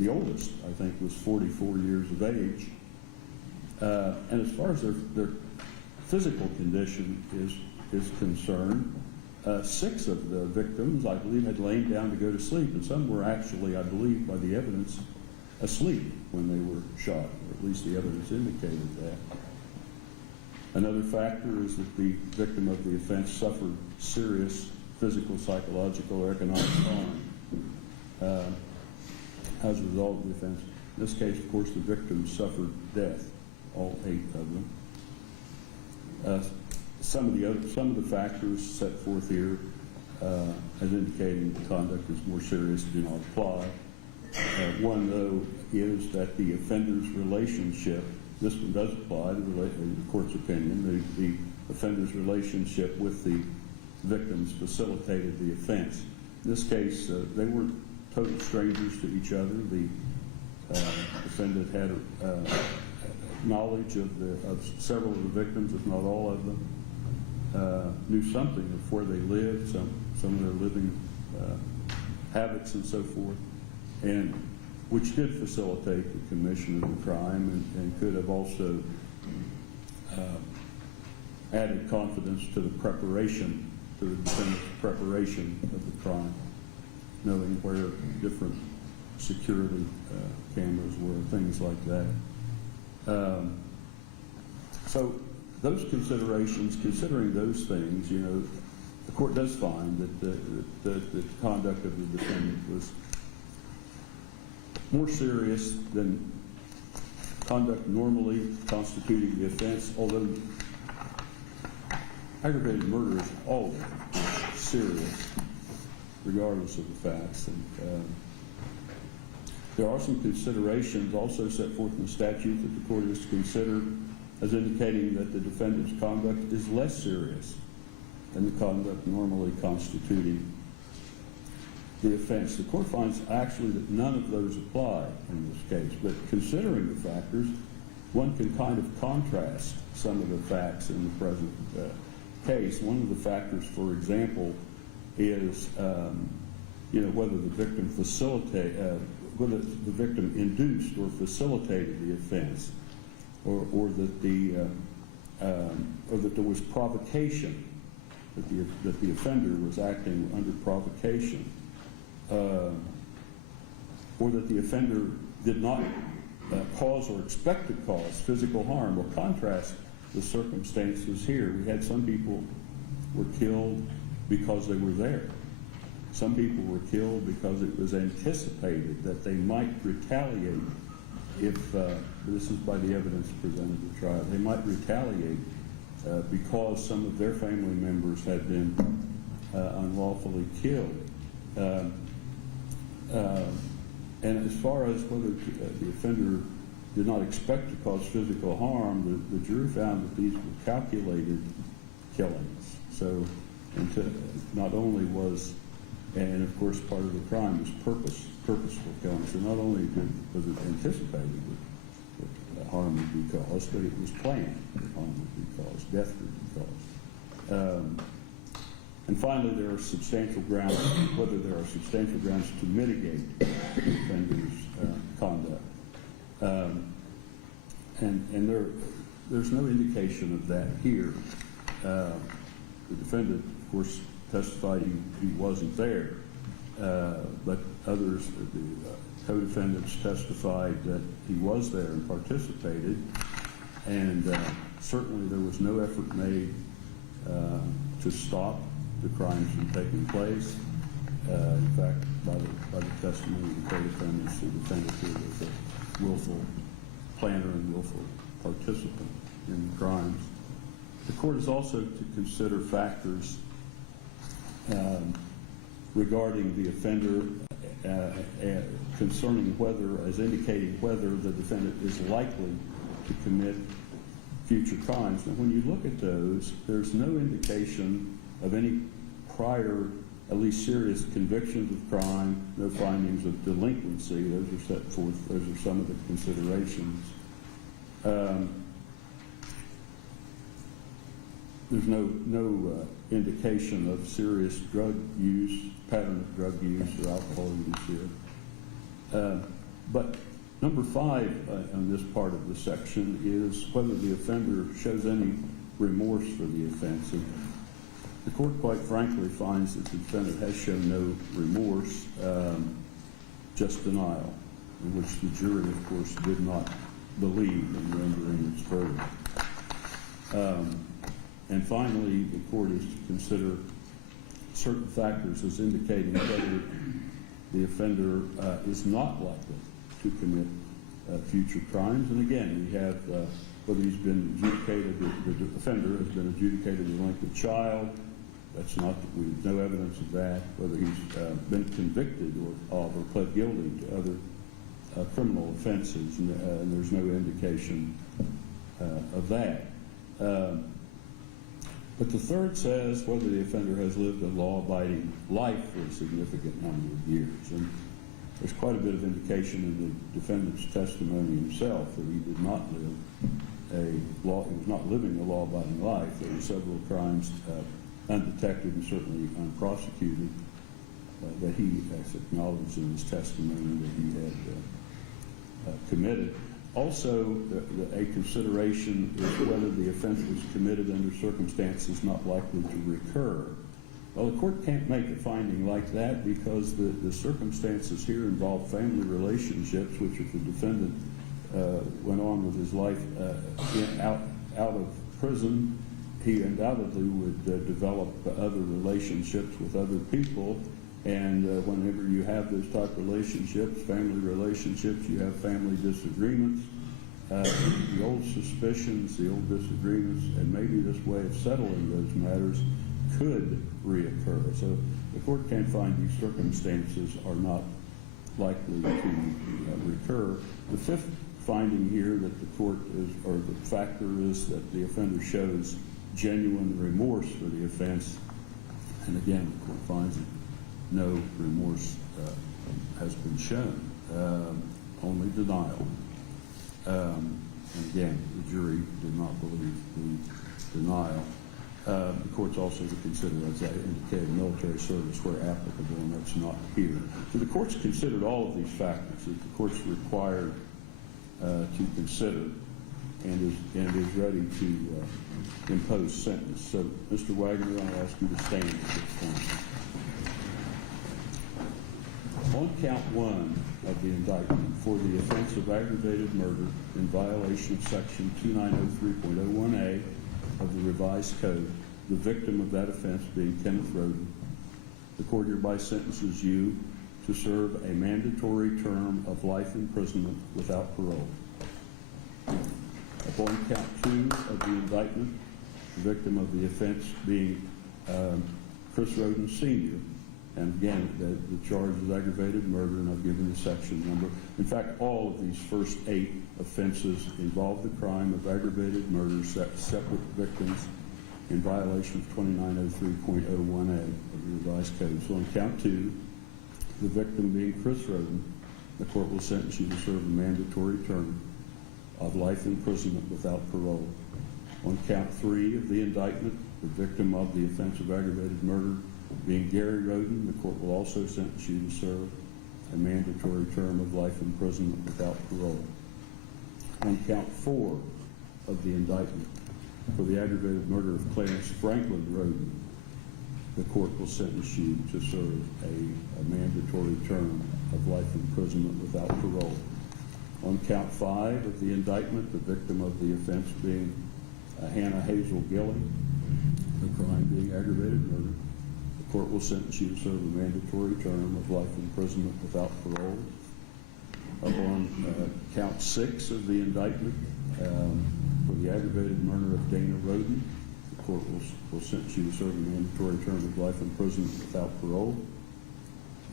the oldest, I think, was 44 years of age. And as far as their physical condition is concerned, 6 of the victims, I believe, had lain down to go to sleep, and some were actually, I believe, by the evidence, asleep when they were shot, or at least the evidence indicated that. Another factor is that the victim of the offense suffered serious physical, psychological, or economic harm as a result of the offense. In this case, of course, the victims suffered death, all 8 of them. Some of the factors set forth here as indicating the conduct is more serious do not apply. One, though, is that the offender's relationship, this one does apply to the court's opinion, the offender's relationship with the victims facilitated the offense. In this case, they weren't total strangers to each other. The defendant had knowledge of several of the victims, if not all of them, knew something of where they lived, some of their living habits and so forth, and which did facilitate the commission of the crime and could have also added confidence to the preparation, to the defendant's preparation of the crime, knowing where different security cameras were, things like that. So those considerations, considering those things, the court does find that the conduct of the defendant was more serious than conduct normally constituting the offense, although aggravated murder is always serious, regardless of the facts. And there are some considerations also set forth in the statute that the court is to consider as indicating that the defendant's conduct is less serious than the conduct normally constituting the offense. The court finds actually that none of those apply in this case, but considering the factors, one can kind of contrast some of the facts in the present case. One of the factors, for example, is whether the victim whether the victim induced or facilitated the offense, or that there was provocation, that the offender was acting under provocation, or that the offender did not cause or expect to cause physical harm. We'll contrast the circumstances here. We had some people were killed because they were there. Some people were killed because it was anticipated that they might retaliate if, this is by the evidence presented at the trial, they might retaliate because some of their family members had been unlawfully killed. And as far as whether the offender did not expect to cause physical harm, the jury found that these were calculated killings. So not only was, and of course part of the crime was purposeful killing, so not only was it anticipated that harm would be caused, but it was planned that harm would be caused, death would be caused. And finally, there are substantial grounds, whether there are substantial grounds to mitigate the offender's conduct. And there's no indication of that here. The defendant, of course, testified he wasn't there, but others, the co-defendants testified that he was there and participated, and certainly there was no effort made to stop the crimes from taking place. In fact, by the testimony of the co-defendants, the defendant was a willful planner and willful participant in the crimes. The court is also to consider factors regarding the offender concerning whether, as indicating whether the defendant is likely to commit future crimes. Now, when you look at those, there's no indication of any prior, at least serious convictions of crime, no findings of delinquency. Those are set forth, those are some of the considerations. There's no indication of serious drug use, pattern of drug use or alcohol use here. But number 5 on this part of the section is whether the offender shows any remorse for the offense. And the court, quite frankly, finds that the defendant has shown no remorse, just denial, in which the jury, of course, did not believe in rendering its verdict. And finally, the court is to consider certain factors as indicating whether the offender is not likely to commit future crimes. And again, we have whether he's been adjudicated, the offender has been adjudicated a delinquent child. That's not, we have no evidence of that. Whether he's been convicted or pled guilty to other criminal offenses, and there's no indication of that. But the third says whether the offender has lived a law-abiding life for a significant number of years. And there's quite a bit of indication in the defendant's testimony himself that he did not live he was not living a law-abiding life. There were several crimes undetected and certainly unprosecuted that he has acknowledged in his testimony that he had committed. Also, a consideration is whether the offense was committed under circumstances not likely to recur. Well, the court can't make a finding like that because the circumstances here involve family relationships, which if the defendant went on with his life out of prison, he undoubtedly would develop other relationships with other people. And whenever you have those type of relationships, family relationships, you have family disagreements, the old suspicions, the old disagreements, and maybe this way of settling those matters could reoccur. So the court can't find these circumstances are not likely to recur. The fifth finding here that the court is, or the factor is that the offender shows genuine remorse for the offense. And again, the court finds that no remorse has been shown, only denial. And again, the jury did not believe the denial. The court's also to consider, as I indicated, military service where applicable, and that's not here. So the court's considered all of these factors that the court's required to consider and is ready to impose sentence. So, Mr. Wagner, I'll ask you to stand at this point. On count 1 of the indictment for the offense of aggravated murder in violation of section 2903.01a of the revised code, the victim of that offense being Kenneth Rhoden, the court hereby sentences you to serve a mandatory term of life imprisonment without parole. Upon count 2 of the indictment, the victim of the offense being Chris Rhoden Sr., and again, the charge is aggravated murder, and I've given the section number. In fact, all of these first 8 offenses involve the crime of aggravated murder, separate victims, in violation of 2903.01a of the revised code. So on count 2, the victim being Chris Rhoden, the court will sentence you to serve a mandatory term of life imprisonment without parole. On count 3 of the indictment, the victim of the offense of aggravated murder being Gary Rhoden, the court will also sentence you to serve a mandatory term of life imprisonment without parole. On count 4 of the indictment, for the aggravated murder of Clarence Franklin Rhoden, the court will sentence you to serve a mandatory term of life imprisonment without parole. On count 5 of the indictment, the victim of the offense being Hannah Hazel Gilly, the crime being aggravated murder, the court will sentence you to serve a mandatory term of life imprisonment without parole. Upon count 6 of the indictment, for the aggravated murder of Dana Rhoden, the court will sentence you to serve a mandatory term of life imprisonment without parole.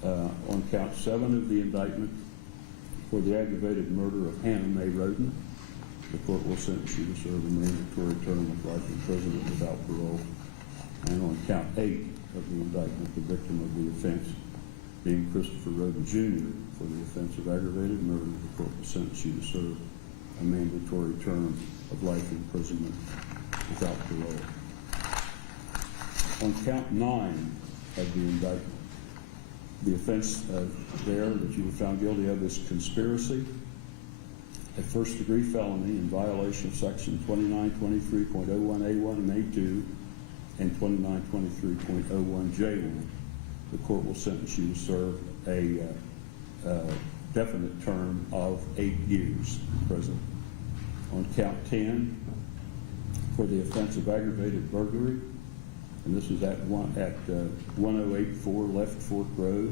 On count 7 of the indictment, for the aggravated murder of Hannah Mae Rhoden, the court will sentence you to serve a mandatory term of life imprisonment without parole. And on count 8 of the indictment, the victim of the offense being Christopher Rhoden Jr., for the offense of aggravated murder, the court will sentence you to serve a mandatory term of life imprisonment without parole. On count 9 of the indictment, The offense there that you were found guilty of is conspiracy, a first-degree felony in violation of Section 2923.01A1 and A2 and 2923.01J1. The court will sentence you to serve a definite term of 8 years in prison. On count 10, for the offense of aggravated burglary, and this is at 1084 Left Fork Road,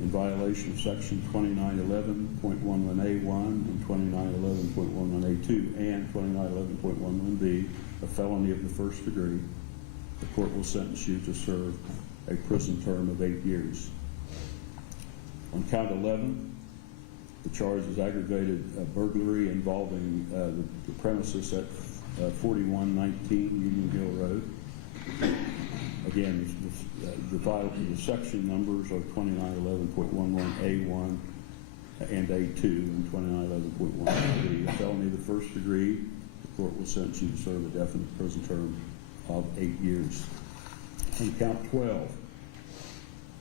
in violation of Section 2911.11A1 and 2911.11A2 and 2911.11B, a felony of the first degree, the court will sentence you to serve a prison term of 8 years. On count 11, the charge is aggravated burglary involving the premises at 4119 Union Hill Road. Again, the section numbers are 2911.11A1 and A2 and 2911.11B. A felony of the first degree, the court will sentence you to serve a definite prison term of 8 years. On count 12,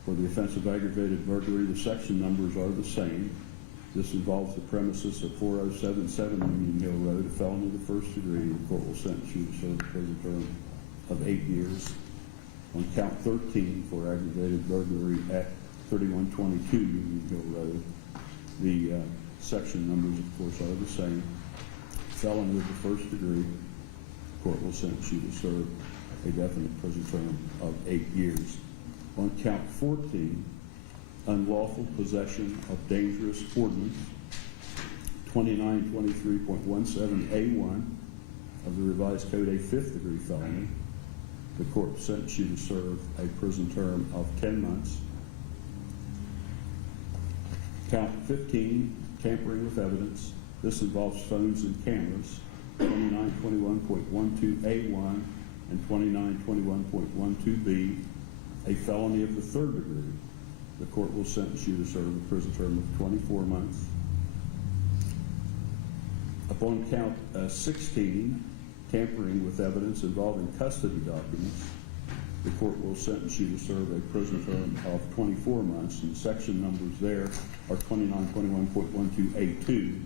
for the offense of aggravated burglary, the section numbers are the same. This involves the premises at 4077 Union Hill Road, a felony of the first degree. The court will sentence you to serve a prison term of 8 years. On count 13, for aggravated burglary at 3122 Union Hill Road, the section numbers, of course, are the same. Felony of the first degree, the court will sentence you to serve a definite prison term of 8 years. On count 14, unlawful possession of dangerous ordnance, 2923.17A1 of the revised code, a fifth-degree felony. The court will sentence you to serve a prison term of 10 months. Count 15, tampering with evidence. This involves phones and cameras, 2921.12A1 and 2921.12B, a felony of the third degree. The court will sentence you to serve a prison term of 24 months. Upon count 16, tampering with evidence involving custody documents, the court will sentence you to serve a prison term of 24 months, and section numbers there are 2921.12A2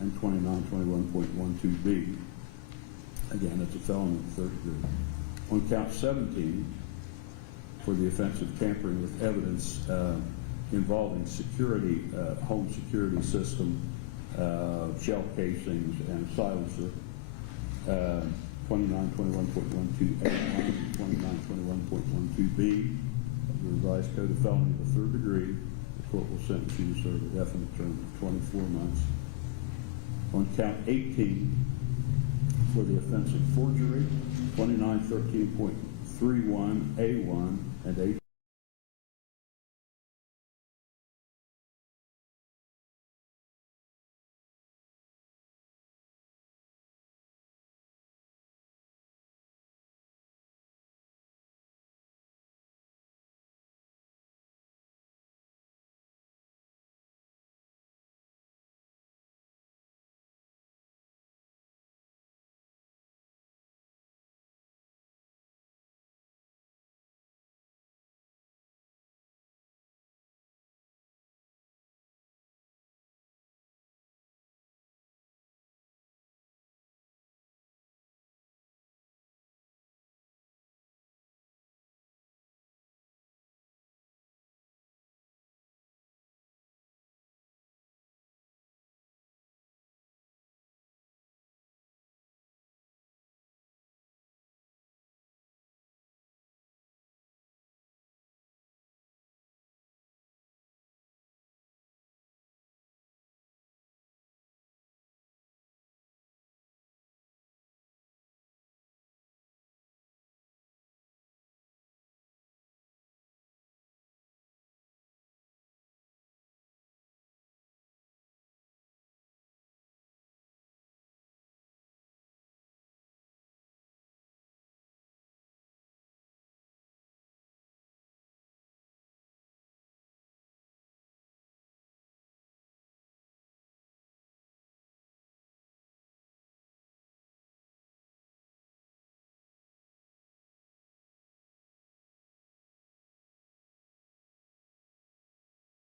and 2921.12B. Again, it's a felony of the third degree. On count 17, for the offense of tampering with evidence involving security, home security system, shell casings, and silencer, 2921.12A1 and 2921.12B of the revised code, a felony of the third degree. The court will sentence you to serve a definite term of 24 months. On count 18, for the offense of forgery, 2913.31A1 and A2